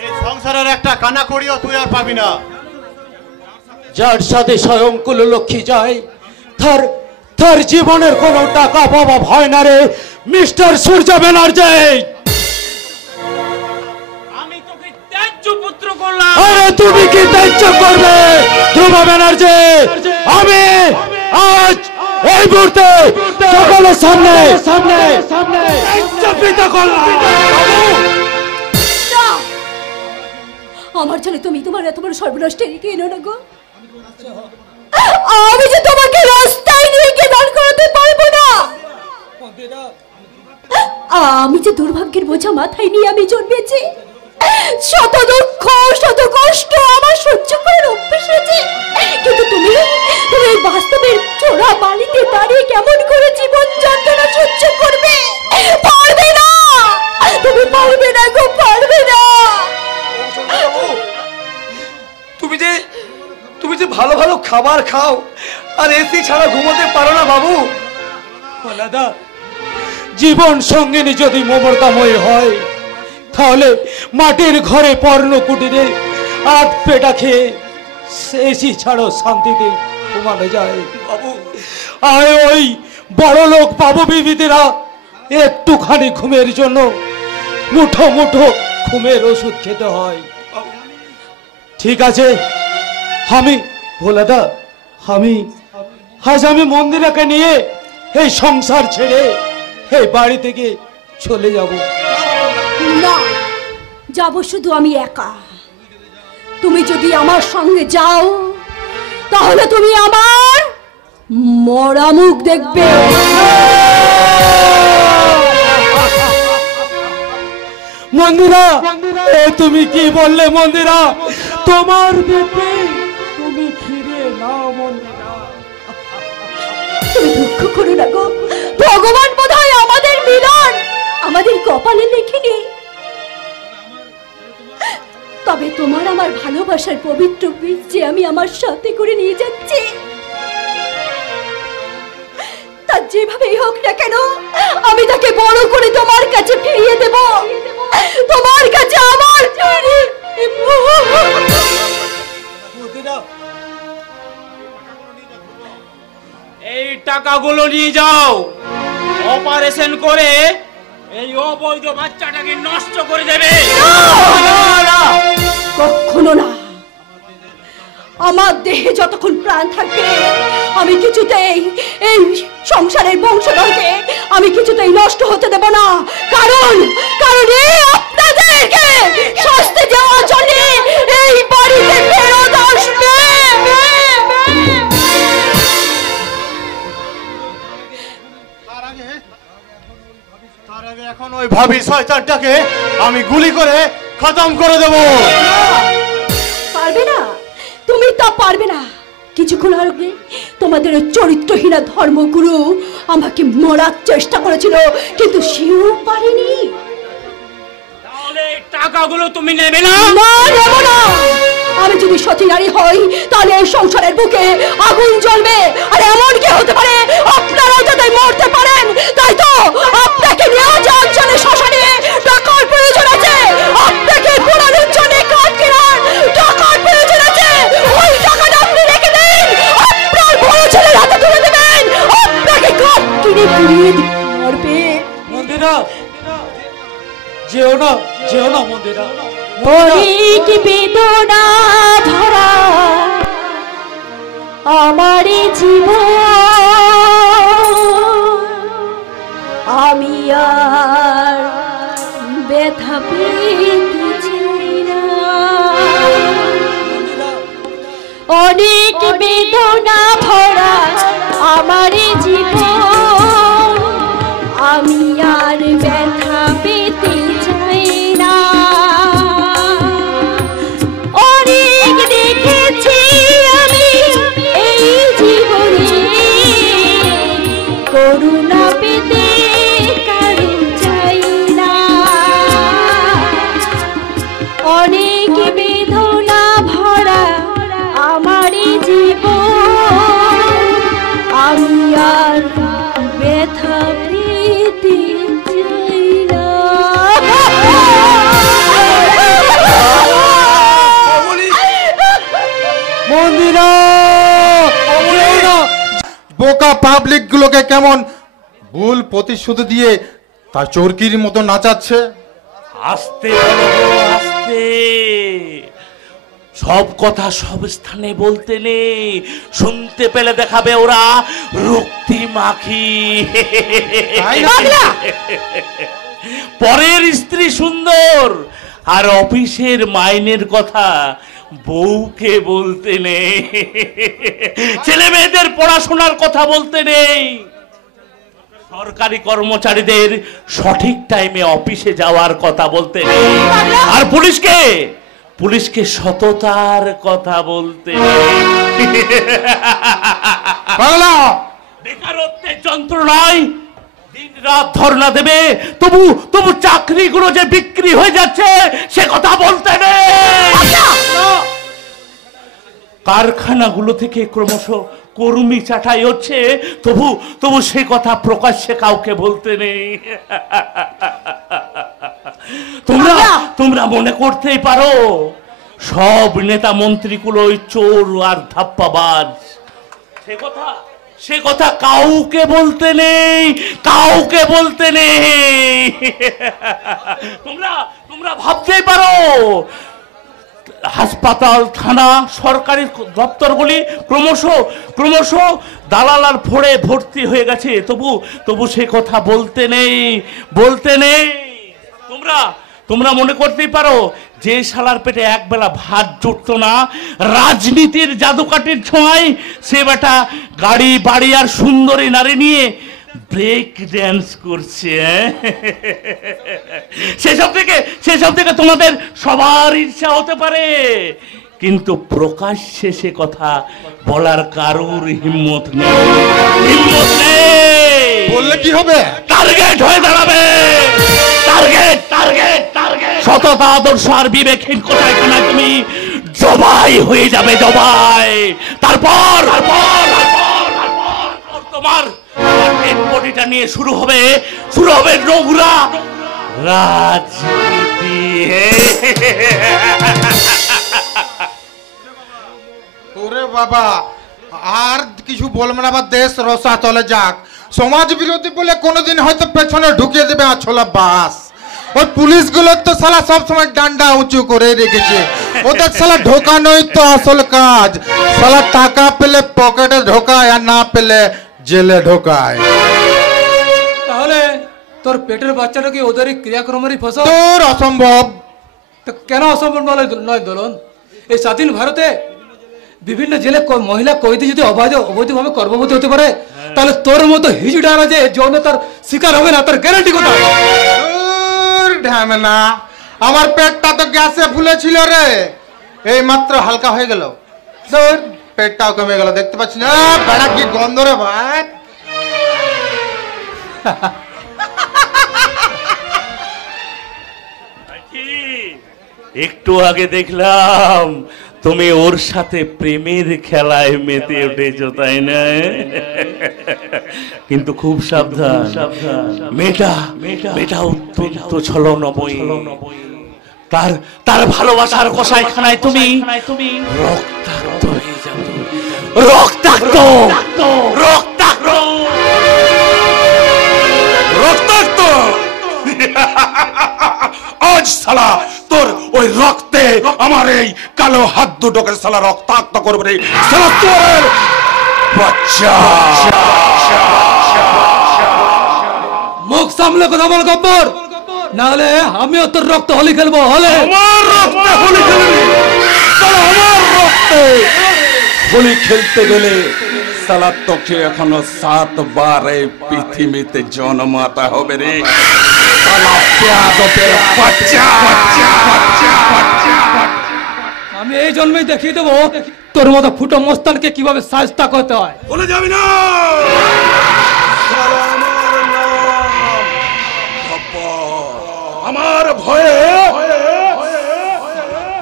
এই সংসারের একটা কানা করিও তুই আর পাবি না। যার সাথে স্বয়ং কুললক্ষ্মী যায়, তার জীবনের কোনো টাকা পাওয়া হয় না রে মিস্টার সূর্য ব্যানার্জি। আমি তোকে ত্যায্য পুত্র করলাম। আরে তুমি কি ত্যায্য করবে ধ্রুব ব্যানার্জি? আমি আজ এই মুহূর্তে সকলের সামনে ত্যায্য পিতা করলাম। আমার জন্য তুমি তোমার এত বড় সর্বনাশ টেনে এনো না গো। আমি যে তোমাকে রাস্তায় নিয়ে গিয়ে দাঁড় করাতে পারবো না। আমি যে দুর্ভাগ্যের বোঝা মাথায় নিয়ে আমি জন্মেছি, শত দুঃখ শত কষ্ট আমার সহ্য করার অভ্যেস হয়েছে, কিন্তু তুমি বাস্তবের চোরা বালিতে দাঁড়িয়ে কেমন করে জীবন যন্ত্রণা সহ্য করবে? পারবে না, তুমি পারবে না গো, পারবে না। তুমি যে ভালো ভালো খাবার খাও আর এসি ছাড়া ঘুমোতে পারো না বাবু। দাদা, জীবন সঙ্গিনী যদি মমতাময়ী হয়, তাহলে মাটির ঘরে পর্ণ কুটিরে আধ পেটা খেয়ে এসি ছাড়ো শান্তিতে ঘুমানো যায় বাবু। আর ওই বড় লোক বাবু বিবিদেরা একটুখানি ঘুমের জন্য মুঠো মুঠো ঘুমের ওষুধ খেতে হয়। ঠিক আছে, ভোলাদা, আজ আমি মন্দিরাকে নিয়ে এই সংসার ছেড়ে এই বাড়ি থেকে চলে যাব। না, যাব শুধু আমি একা। তুমি যদি আমার সঙ্গে যাও তাহলে তুমি আমার মরা মুখ দেখবে। মন্দিরা, তুমি কি বললে মন্দিরা? তোমার বেঁপে তুমি ফিরে নাও মন্দিরা। তুমি দুঃখ করো না গো, ভগবান বোধহয় আমাদের মিলন আমাদের কপালে লিখেনি। তবে তোমার আমার ভালোবাসার পবিত্র বীজ যে আমি আমার সাথে করে নিয়ে যাচ্ছি, তা যেভাবেই হোক না কেন আমি তাকে বড় করে তোমার কাছে ফিরিয়ে দেব। তোমার কাছে আমার এই টাকাগুলো নিয়ে যাও, অপারেশন করে এই অবৈধ বাচ্চাটাকে নষ্ট করে দেবে। কখনো না। আমার দেহে যতক্ষণ প্রাণ থাকবে আমি কিছুতেই এই সংসারের বংশধরকে আমি কিছুতেই নষ্ট হতে দেব না। কারণ এই আপনাদেরকে শাস্তি দেওয়ার জন্য এই বাড়িতে ফেরত আসবে। তার আগে এখন ওই ভাবি শয়তানটাকে আমি গুলি করে খতম করে দেব। পারবে না, তুমি তা পারবে না। কিছুক্ষণ আগে তোমাদের চরিত্রহীনা ধর্মগুরু আমাকে মারার চেষ্টা করেছিল, কিন্তু সেও পারেনি। তাহলে টাকাগুলো তুমি নেবে না? না, নেব না। আমি যদি সতী নারী হই তাহলে এই সংসারের বুকে আগুন জ্বলবে। আর এমন কি হতে পারে আপনারাও যাতে মরতে পারেন। তাই তো আপনাকে নিয়ে যাওয়ার জন্য শ্মশানে টাকার প্রয়োজন আছে, আপনাকে পোড়ানোর জন্য কাঠ কেনার টাকার প্রয়োজন আছে। ওই টাকাটা আপনি রেখে দিন, আপনার বড় ছেলের হাতে তুলে দেবেন। আপনাকে কাঠ কিনে পুড়িয়ে মারবে। মন্দিরা, যেও না মন্দিরা। অনেক বেদনা ধরা আমার জীবন, আমি আর ব্যথা পেতে চাই না। অনেক বেদনা ভরা আমার জীবন, আমি আর ব্যথা পেতে চাই না। অনেক দেখেছি আমি এই জীবনে, করুণা পেতে কারো চাই না। অনেক বেদনা ভরা আমার জীবন, আমি আর ব্যথা পেতে চাই না। মন্দিরা, বোকা পাবলিক গুলোকে কেমন ভুল প্রতিশ্রুতি দিয়ে তার চরকির মতো নাচাচ্ছে। আস্তে বলো গো, আস্তে। সব কথা সব স্থানে বলতে নেই, শুনতে পেলে দেখাবে ওরা রক্তি মাখি। পরের স্ত্রী সুন্দর আর অফিসের মাইনের কথা বউকে বলতে নেই, ছেলে মেয়েদের পড়াশোনার কথা বলতে নেই, সরকারি কর্মচারীদের সঠিক টাইমে অফিসে যাওয়ার কথা বলতে নেই, আর পুলিশকে সততার কথা বলতে নেই। বেকারত্বের যন্ত্রণায় দিন রাত ধর্ণা দেবে, তবু চাকরিগুলো যে বিক্রি হয়ে যাচ্ছে সে কথা বলতে নেই। কারখানাগুলো থেকে ক্রমশ কর্মী চাটাই হচ্ছে, তবু সে কথা প্রকাশ্যে কাউকে বলতে নেই। তোমরা মনে করতেই পারো সব নেতা মন্ত্রীগুলো চোর আর ধাপ্পাবাজ, সে কথা কাউকে বলতে নেই। তোমরা ভাবতেই পারো হাসপাতাল, থানা, সরকারি দপ্তরগুলি ক্রমশ দালালার ফোড়ে ভর্তি হয়ে গেছে, তবু সে কথা বলতে নেই। তোমরা মনে করতেই পারো যে শালার পেটে একবেলা ভাত জুটতো না, রাজনীতির জাদুকাঠির ছোঁয়ায় সে বেটা গাড়ি বাড়ি আর সুন্দরী নারী নিয়ে ব্রেক ড্যান্স করছে। সেসব থেকে তোমাদের সবার ইচ্ছা হতে পারে, কিন্তু প্রকাশ্যে সে কথা বলার কারুর হিম্মত নেই। বললে কি হবে? টার্গেট হয়ে দাঁড়াবে। Target target target. সততা, আদর্শ আর বিবেকহীন কোথায় খানা তুমি জবাই হয়ে যাবে, জবাই। তারপর তোমার ডেড বডিটা নিয়ে শুরু হবে নোংরা রাজনীতি। ওরে বাবা, আর কিছু বলবো না, আবার দেশ রসা চলে যাক। সমাজ বিরোধী বলে কোনোদিন হয়তো পেছনে ঢুকিয়ে দেবে আছলা বাস। ওই পুলিশগুলো তো সালা সব সময় ডান্ডা উঁচু করে রেখেছে, ওদের সালা ঢোকানোই তো আসল কাজ। সালা টাকা পেলে পকেটে ঢোকায়, আর না পেলে জেলে ঢোকায়। তাহলে তোর পেটের বাচ্চাটা কি ওদের ক্রিয়াক্রমেরই ফসল? তোর অসম্ভব। তো কেন অসম্ভব নয় দোলন? এই স্বাধীন ভারতে বিভিন্ন জেলে মহিলা কয়েদি যদি অবৈধভাবে গর্ভবতী হতে পারে, তাহলে তোর মতো হিজড়ারা যে যৌনতার শিকার হবে না, তার গ্যারান্টি কোথায়? না, আমার পেটটা তো গ্যাসে ফুলেছিল রে, এই মাত্র হালকা হয়ে গেল। পেটটাও কমে গেল, দেখতে পাচ্ছি না বেড়া কি গন্ধ রে ভাই। একটু আগে দেখলাম তুমি ওর সাথে প্রেমের খেলায় মেতে উঠেছো, তাই না? কিন্তু খুব সাবধান, মেয়েটা অত্যন্ত ছলনাময়ী। তার ভালোবাসার কষাইখানায় তুমি রক্তাক্ত হয়ে যাবে। রক্তাক্ত রক্তাক্ত রক্তাক্ত। আজ শালা তোর ওই রক্তে আমার এই কালো হাত দুটোকে শালা রক্তাক্ত করবে রে শালা তোর বাচ্চা। মুখ সামলে কথা বল গব্বর, না হলে আমিও তোর রক্ত হোলি খেলবো। হলে আমার রক্তে হোলি খেলবি? শালা আমার রক্তে হোলি খেলতে গেলে শালা তোকে এখনো 7 বার এই পৃথিবীতে জন্মাতে হবে রে। আমি এই জন্মেই দেখিয়ে দেবো তোর মতো ফুটো মস্তানকে কিভাবে সাজতা করতে হয়। বলে যাবি না। আমার ভয়ে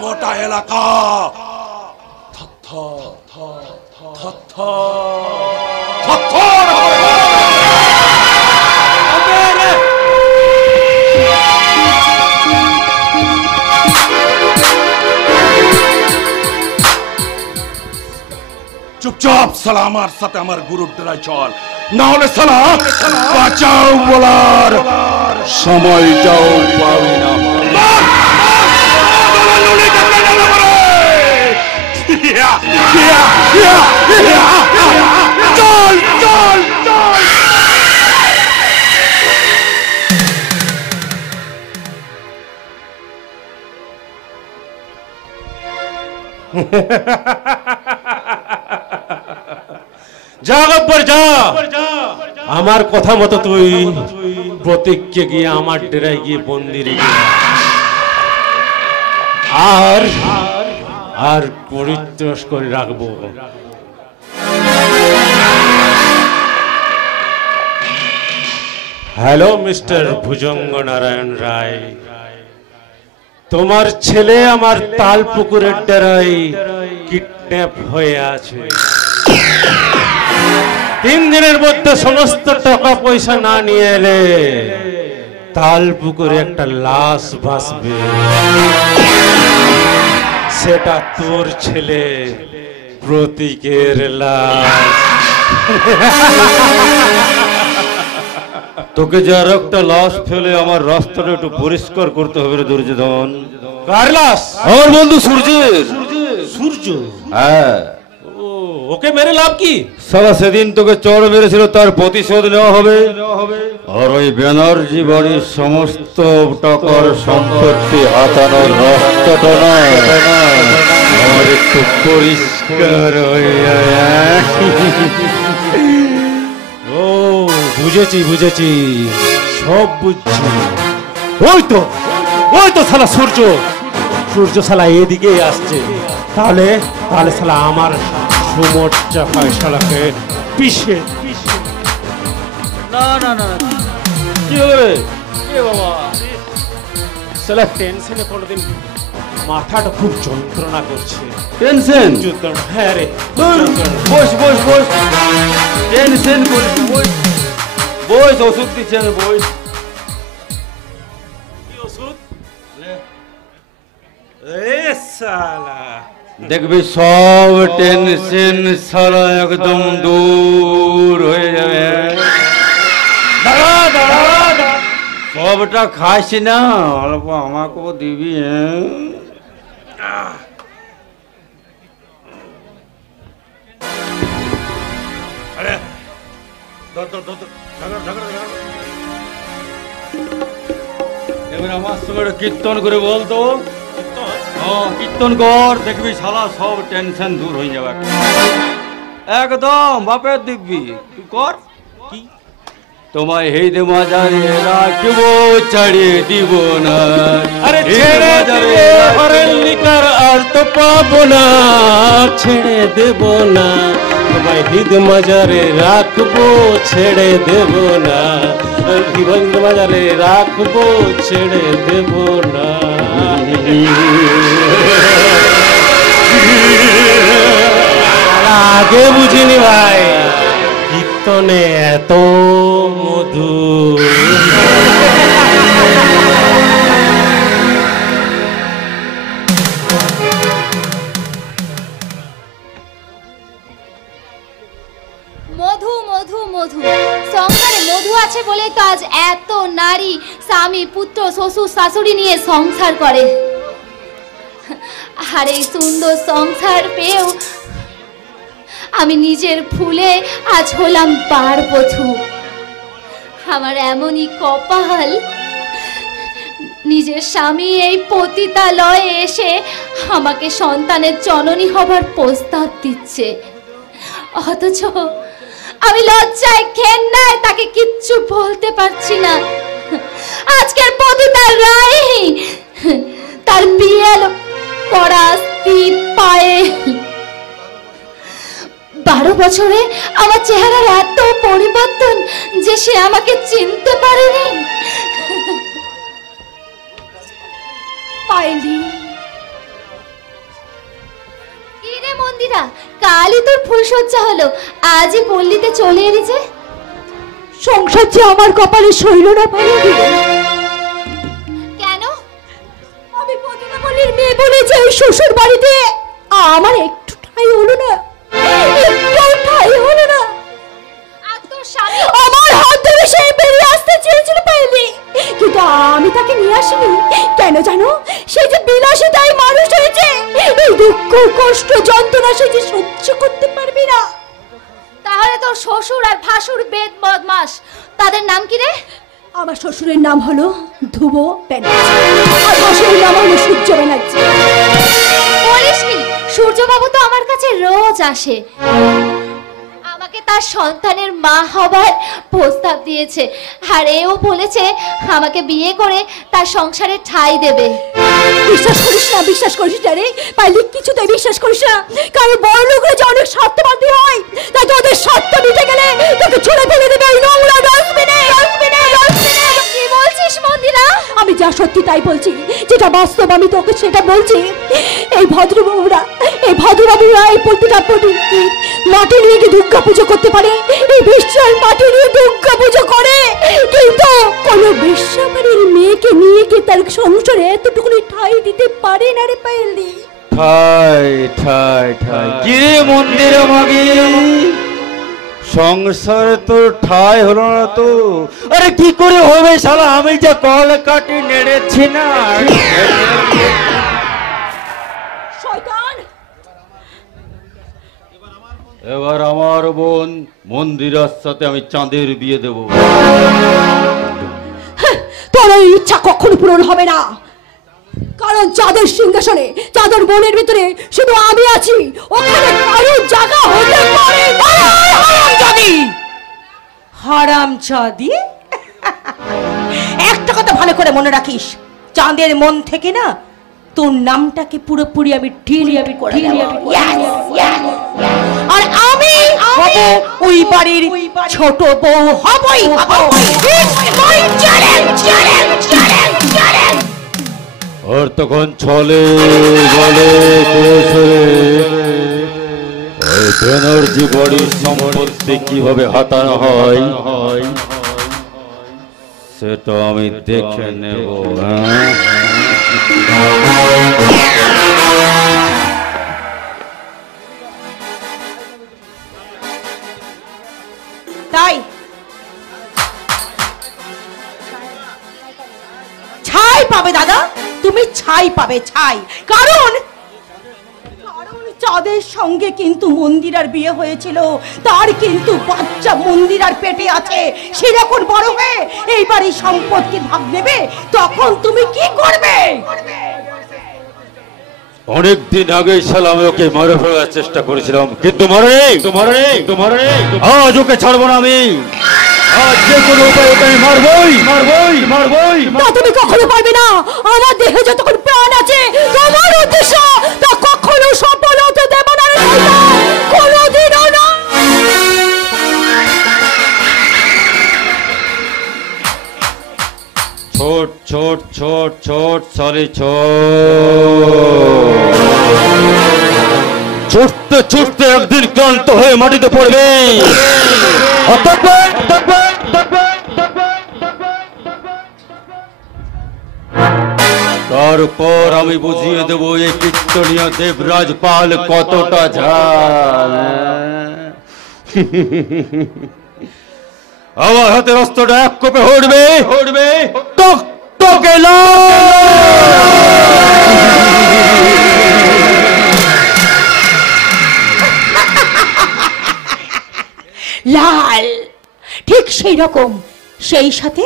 গোটা এলাকা চুপচাপ শালা আমার সাথে আমার গুরুর ডেরায় চল, না হলে শালা বাঁচাও বলার সময়টাও পাবি না। চল চল চল। যা গব্বর যা, আমার কথা মতো তুই প্রতীককে গিয়ে আমার ডেরায় গিয়ে বন্দি রেখে আর পরিতোষ করে রাখবো। হ্যালো মিস্টার ভুজঙ্গ নারায়ণ রায়, তোমার ছেলে আমার তালপুকুরের ডেরায় কিডন্যাপ হয়ে আছে। 3 দিনের মধ্যে সমস্ত টাকা পয়সা না নিয়ে এলে তালপুকুরে একটা লাশ ভাসবে, সেটা তোর ছেলে প্রতীকের লাশ। তোকে যে আর একটা লাশ ফেলে আমার রাস্তাটা একটু পরিষ্কার করতে হবে রে দুর্যোধন। কার লাশ? আমার বন্ধু সূর্যের। সূর্য? হ্যাঁ। ও ওকে মেরে লাভ কি? সারা সেদিন তোকে চড় মেরেছিল, তার প্রতিশোধ নেওয়া হবে। আর ওই ব্যানার্জি বাড়ির সমস্ত টাকার সম্পত্তি হাতানোর রাস্তাটা না আমার একটু পরিষ্কার হয়ে যায়। ও বুঝেছি বুঝেছি, সব বুঝছি। ওই তো শালা সূর্য শালা এদিকে আসছে। তাহলে শালা আমার সুমোচ্চা ফয়সালাকে পিষে। না না না, কি হবে? এ বাবা, শালা টেনশনে কোনোদিন মাথাটা খুব যন্ত্রণা করছে। টেনশন? যন্ত্রণা, হ্যাঁ রে। বস বস বস, টেনশন করিস না, বস বস, ওষুধ দিচ্ছি আমি, বস। কি ওষুধ? এ শালা, দেখবি সব টেনশন সারা একদম দূর হয়ে যাবে। দাঁড়া দাঁড়া দাঁড়া। সবটা খাস না, অল্প আমাকেও দিবি। এবার আমার সঙ্গে একটা কীর্তন করে বলতো। কীর্তন কর, দেখবি শালা সব টেনশন দূর হয়ে যাবে একদম। বাপের দিব্যি তুই কর। কি? তোমায় হেদে মাজারে রাখবো, ছাড়িয়ে দিব না। আরে ছেড়ে দিলে হরেন লিকার আর তো পাবো না, ছেড়ে দেব না। তোমায় হিদ মাজারে রাখবো, ছেড়ে দেব না। হিদ মাজারে রাখবো, ছেড়ে দেব না। আগে বুঝিনি ভাই, কীর্তনে এত মধু। মধু মধু মধু, সংসারে মধু আছে বলেই তো আজ এত নারী স্বামী পুত্র শ্বশুর শাশুড়ি নিয়ে সংসার করে। আর এই সুন্দর সংসার পেয়েও আমি নিজের ভুলে আজ হলাম পারপথু। আমার এমনই কপাল, নিজের স্বামী এই পতিতালয়ে এসে আমাকে সন্তানের জননী হবার প্রস্তাব দিচ্ছে, অথচ আমি লজ্জায় ঘেন্নায় তাকে কিচ্ছু বলতে পারছি না। আজকের পতিতার রায় তার বিয়ে করা স্ত্রী পায়ে। 12 বছরে আমার চেহারার এত পরিবর্তন যে সে আমাকে চিনতে পারেনি। পাইলি কি রে মন্দিরা, কালই তোর ফুলসজ্জা হলো, আজই পল্লীতে চলে এলি যে? সংসার যে আমার কপালে সইল না পাইলি। কেন? আমি পতিতা পল্লীর মেয়ে বলে যে ওই শ্বশুর বাড়িতে আমার একটু ঠাঁই হলো না, একটু ঠাঁই হলো না। আর তোর স্বামী আমার হাত ধরে সে বেরিয়ে আসতে চেয়েছিল পাইলি, কিন্তু আমি তাকে নিয়ে আসিনি। কেন জানো? সে যে বিলাসিতায় মানুষ হয়েছে, এই দুঃখ কষ্ট যন্ত্রণা সে যে সহ্য করতে পারবে না। তাহলে তোর শ্বশুর আর ভাসুর বেদ বদমাস, তাদের নাম কি রে? আমার শ্বশুরের নাম হলো ধ্রুব ব্যানার্জি, আর ভাসুরের নাম হলো সূর্য ব্যানার্জি। বলিস কি? সূর্যবাবু তো আমার কাছে রোজ আসে, আমাকে তার সন্তানের মা হবার প্রস্তাব দিয়েছে, আর এও বলেছে আমাকে বিয়ে করে তার সংসারে ঠাঁই দেবে। বিশ্বাস করিস না, বিশ্বাস করিস না রে পাইলি, কিছুতেই বিশ্বাস করিস না। কারণ বড় লোকরা যে অনেক স্বার্থবাদী হয়, তাই তোদের স্বার্থ মিটে গেলে তোকে ছুড়ে ফেলে দেবে ওই নোংরা ডাস্টবিনে। কি বলছিস মন্দিরা? আমি যা সত্যি তাই বলছি, যেটা বাস্তব আমি তোকে সেটা বলছি। এই ভদ্রবাবুরা এই প্রতিটা মাটি নিয়ে কি দুর্গা পুজো করতে পারে? এই বিশ্বাস মাটি নিয়ে দুর্গা পুজো করে, কিন্তু কোন বেশ্যাবাড়ির মেয়েকে নিয়ে কি তার সংসারে এতটুকুনি ঠাঁই দিতে পারে না রে পাইলি? ঠাই ঠাই ঠাই কি রে মন্দিরে মাগি, সংসারে তো ঠাই হলো না তো। আরে কি করে হবে শালা, আমি যা কল কাটি নেড়েছি না। শয়তান, এবার আমার বোন মন্দিরার সাথে আমি চাঁদের বিয়ে দেব। তোর এই ইচ্ছা কখনো পূরণ হবে না, কারণ চাঁদের সিংহাসনে চাঁদের মনের ভিতরে শুধু আমি আছি, ওখানে কারোর জায়গা হতে পারে না। হারামজাদি, হারামজাদি, একটা কথা ভালো করে মনে রাখিস, চাঁদের মন থেকে না তোর নামটাকে পুরোপুরি আমি ডিলিট করে দেব। আর আমি হব ওই বাড়ির ছোট বউ হবই হব। My challenge, challenge, challenge, challenge. আর তখন ছলে বলে ওই ব্যানার্জি বাড়ির সম্পত্তি কিভাবে হাতানো হয় সেটা আমি দেখে নেব। তাই ছাই পাবে দাদা, তুমি ছাই পাবে, ছাই। কারণ চাঁদের সঙ্গে কিন্তু মন্দিরার বিয়ে হয়েছিল, তার কিন্তু বাচ্চা মন্দিরার পেটে আছে। সে যখন বড় হয়ে এই বাড়ির সম্পত্তি ভাগ নেবে, তখন তুমি কি করবে? অনেকদিন আগে সালাম ওকে মারে ফেলার চেষ্টা করেছিলাম, কিন্তু আজ ওকে ছাড়বো না আমি। আজ যে কোনো উপায় ওকে আমি মারবই। তা তুমি কখনো পারবে না। আমার দেহে যতক্ষণ প্রাণ আছে, তোমার উদ্দেশ্য তা কখনো সফল হতে দেব না রে শয়তান, কোনোদিনও না। ছোট ছোট ছোট ছোট সরি ছুটতে ছুটতে একদিন ক্লান্ত হয়ে মাটিতে পড়বে। তারপর আমি বুঝিয়ে দেব এই কীর্তনীয় দেবরাজ পাল কতটা ঝাল। আমার হাতের অস্ত্রটা এক কোপে হড়বে টক টকে লাল, ঠিক সেই রকম। সেই সাথে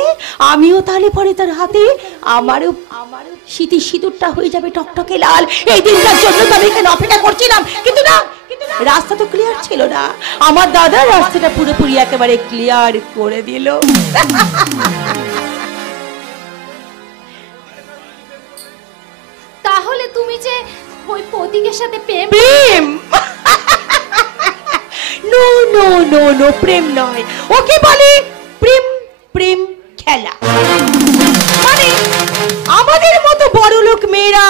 আমিও তাহলে পরে তার হাতে আমারও সিঁদুরটা হয়ে যাবে টকটকে লাল। এই দিনটার জন্য তো আমি এখানে অপেক্ষা করছিলাম, কিন্তু না, রাস্তা তো ক্লিয়ার ছিল না। আমার দাদা রাস্তাটা পুরোপুরি একেবারে ক্লিয়ার করে দিল। তাহলে তুমি যে ওই প্রতীকের সাথে প্রেম প্রেম? নো নো নো নো, প্রেম নয়, ওকে বলে প্রেম, প্রেম খেলা। মানে আমাদের মতো বড় লোক মেয়েরা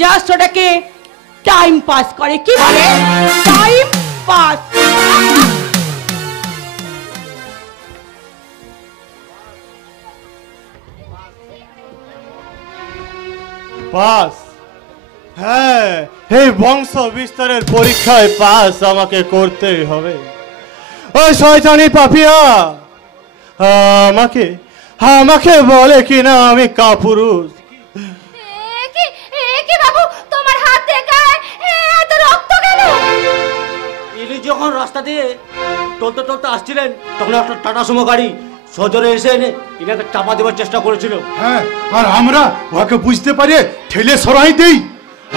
জাস্ট ওটাকে টাইম পাস করে। কি বলে? Time pass. পাস? হ্যাঁ, এই বংশ বিস্তারের পরীক্ষায় পাস আমাকে করতেই হবে। ওই শয়তানি পাপিয়া আমাকে বলে কিনা আমি কাপুরুষ। কি বাবু, তোমার হাতে গায়ে এত রক্ত কেন? ইনি যখন রাস্তা দিয়ে টলতে আসছিলেন, তখন একটা টাটা সুমো গাড়ি সজোরে এসে ইনাকে চাপা দেওয়ার চেষ্টা করেছিল। হ্যাঁ, আর আমরা ওকে বুঝতে পারি ঠেলে সরাই দেই,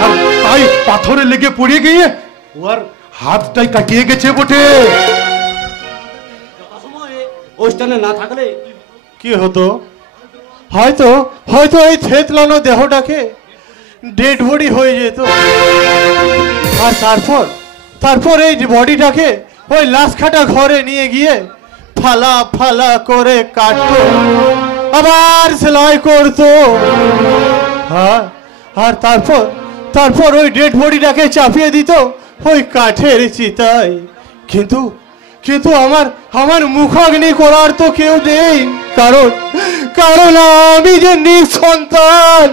আর তাই পাথরে লেগে পড়ে গিয়ে ওর হাতটাই কাটিয়ে গেছে বটে। ওই স্থানে না থাকলে কি হতো? হয়তো এই থেতলানো দেহটাকে ডেড বডি হয়ে যেত, আর তারপর এই বডিটাকে ওই লাশ কাটা ঘরে নিয়ে গিয়ে ফালা ফালা করে কাটতো, আবার সেলাই করতো। হ্যাঁ, আর তারপর ওই ডেড বডিটাকে চাপিয়ে দিত ওই কাঠের চিতায়। কিন্তু আমার মুখাগ্নি করার তো কেউ নেই, কারণ আমি যে নিঃসন্তান।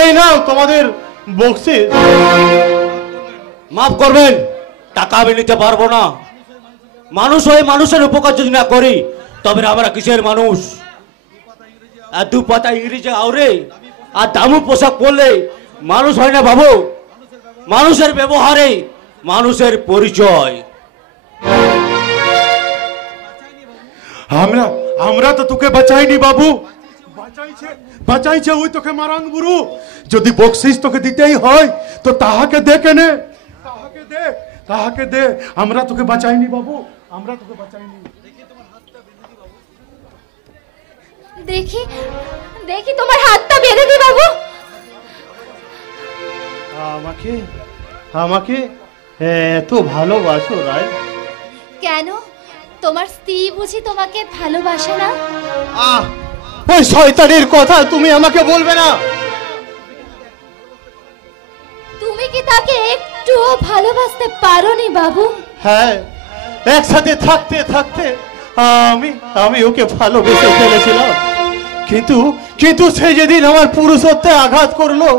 এই নাও তোমাদের বকশিশ। মাফ করবেন, টাকা আমি নিতে পারবো না। মানুষ হয়ে মানুষের উপকার যদি না করি, তবে আমরা কিসের মানুষ? আর দু পাতা ইংরেজি আউরে আর দামি পোশাক পরলে মানুষ হয় না বাবু। মানুষের ব্যবহারে মানুষের পরিচয়। আমরা তো তোকে বাঁচাইনি বাবু, বাঁচাইছে ওই তোকে মারান গুরু। যদি বকশিস তোকে দিতেই হয় তো তাহাকে দে, কেনে তাহাকে দে। আমরা তোকে বাঁচাইনি বাবু, আমরা তোকে বাঁচাইনি। দেখি দেখি তোমার হাতটা বেঁধে দি বাবু। আমাকে আমাকে এত ভালোবাসো রায়? কেন, তোমার স্ত্রী বুঝি তোমাকে ভালোবাসে না? ওই শয়তানের কথা তুমি আমাকে বলবে না। তুমি কি তাকে একটুও ভালোবাসতে পারোনি বাবু? হ্যাঁ, একসাথে থাকতে থাকতে আমি ওকে ভালোবেসে ফেলেছিলাম, কিন্তু সে যেদিন আমার পুরুষত্বে আঘাত করলো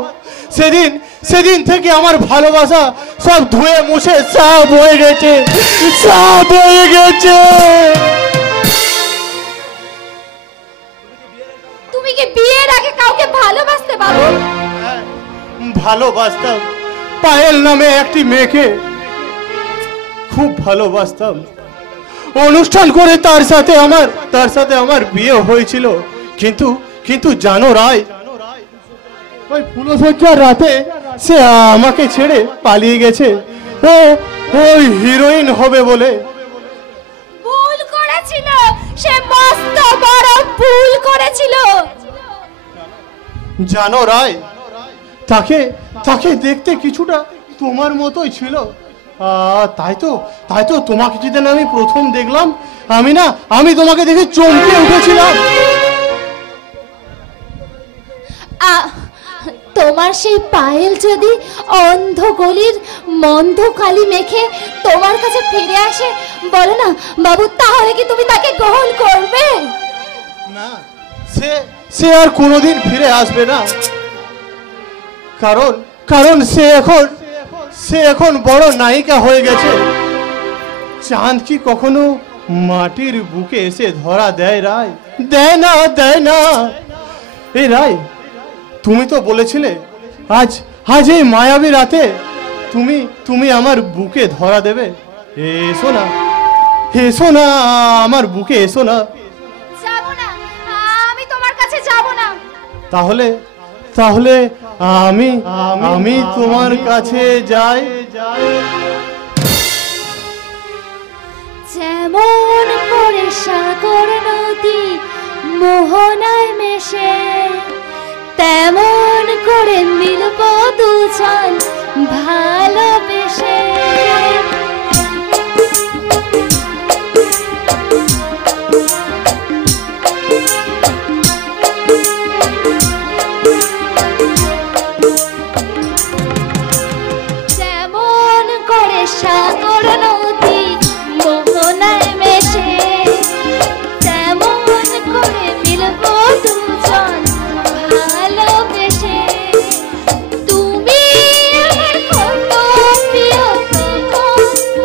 সেদিন থেকে আমার ভালোবাসা সব ধুয়ে মুছে সব হয়ে গেছে। তুমি কি বিয়ের আগে কাউকে ভালোবাসতে বাবু? ভালোবাসতাম, পায়েল নামে একটি মেয়েকে খুব ভালোবাসতাম। অনুষ্ঠান করে তার সাথে আমার বিয়ে হয়েছিল। কিন্তু জানো রায়, ওই ফুলসজ্জার রাতে সে আমাকে ছেড়ে পালিয়ে গেছে। ওই হিরোইন হবে বলে। ভুল করেছিল, সে মস্ত বড় ভুল করেছিল। জানো রায়, তাকে দেখতে কিছুটা তোমার মতোই ছিল। তাই তো তোমাকে যেদিন আমি প্রথম দেখলাম, আমি তোমাকে দেখে চমকে উঠেছিলাম। তোমার সেই পায়েল যদি অন্ধ গলির মন্দ কালি মেখে তোমার কাছে ফিরে আসে, বলো না বাবু, তাহলে কি তুমি তাকে গ্রহণ করবে? না, সে আর কোনোদিন ফিরে আসবে না। কারণ সে এখন বড় নায়িকা হয়ে গেছে। চাঁদ কি কখনো মাটির বুকে এসে ধরা দেয় রায়? দেয় না। এই রায়, তুমি তো বলেছিলে আজ এই মায়াবী রাতে তুমি আমার বুকে ধরা দেবে। এসো না আমার বুকে, এসো না। যাব না, আমি তোমার কাছে যাব না। তাহলে আমি তোমার কাছে যাই। যেমন করে সাগর নদী মোহনায় মেশে, তেমন করে মিলব দুজন ভালোবেসে। যেমন করে সাগর নদী মোহনায় মেশে, তেমন করে মিলব দুজন ভালোবেসে। তুমি আমার কত প্রিয়,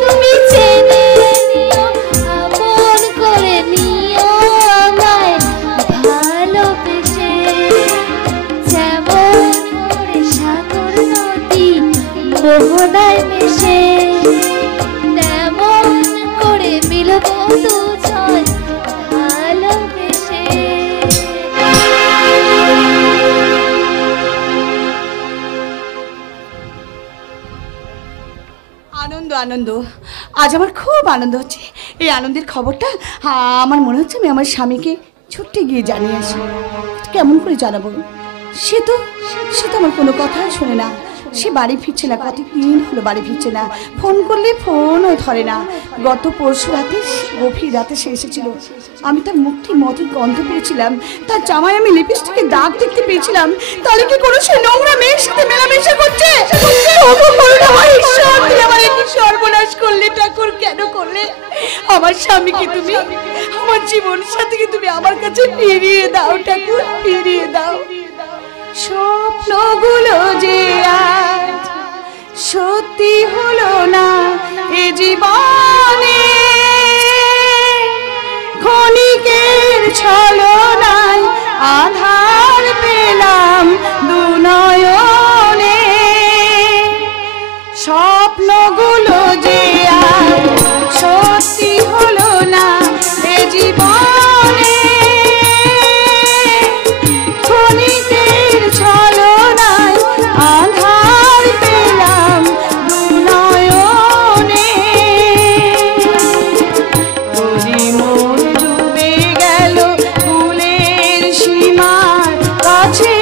তুমি জেনে নিও, আপন করে নিও আমায় ভালোবেসে। যেমন করে সাগর নদী মোহনায় মেশে, তেমন করে মিলব দুজন ভালোবেসে। আনন্দ, আজ আমার খুব আনন্দ হচ্ছে। এই আনন্দের খবরটা আমার মনে হচ্ছে আমি আমার স্বামীকে ছুটে গিয়ে জানিয়ে আসি। কেমন করে জানাবো? সে তো আমার কোনো কথাই শোনে না। সে বাড়ি ফিরছে না, কতদিন হলো বাড়ি ফিরছে না। ফোন করলে ফোনও ধরে না। গত পরশু রাতে, গভীর রাতে সে এসেছিল। আমি তার মুখটি মদের গন্ধ পেয়েছিলাম, তার জামায় আমি লিপস্টিকের দাগ দেখতে পেয়েছিলাম। তাহলে কি কোনো সে নোংরা মেয়ের সাথে মেলামেশা করছে? আমার একটু সর্বনাশ করলে ঠাকুর, কেন করলে? আমার স্বামীকে তুমি, আমার জীবন সাথীকে তুমি আমার কাছে ফিরিয়ে দাও ঠাকুর, ফিরিয়ে দাও। স্বপ্নগুলো যে আজ সত্যি হলো না এ জীবনে, ক্ষণিকের ছলনায় আধার পেলাম মার কাছে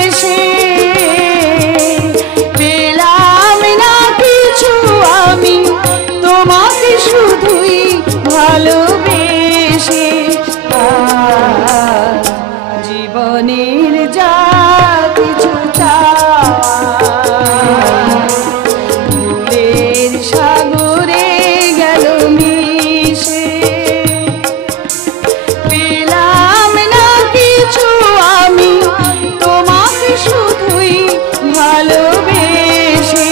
এসে পেলাম না কিছু আমি তোমাকে শুধুই ভালোবেসে জীবনের যা কিছু ফুলের সাগরে গেল মিশে পেলাম না কিছু আমি তোমাকে শুধুই ভালোবেসে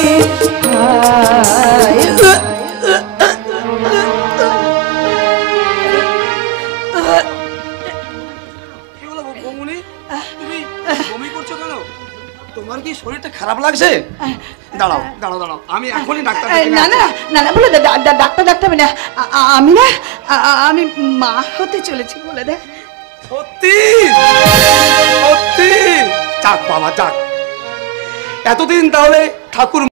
তোমার কি শরীরটা খারাপ লাগছে? দাঁড়াও দাঁড়াও দাঁড়াও, আমি এখনই ডাক্তার না না না না বলে ডাক্তার ডাক্তার না আমি না আমি মা হতে চলেছি বলে দেখ। সত্যি সত্যি? যাক বাবা যাক, এতদিন তাহলে ঠাকুর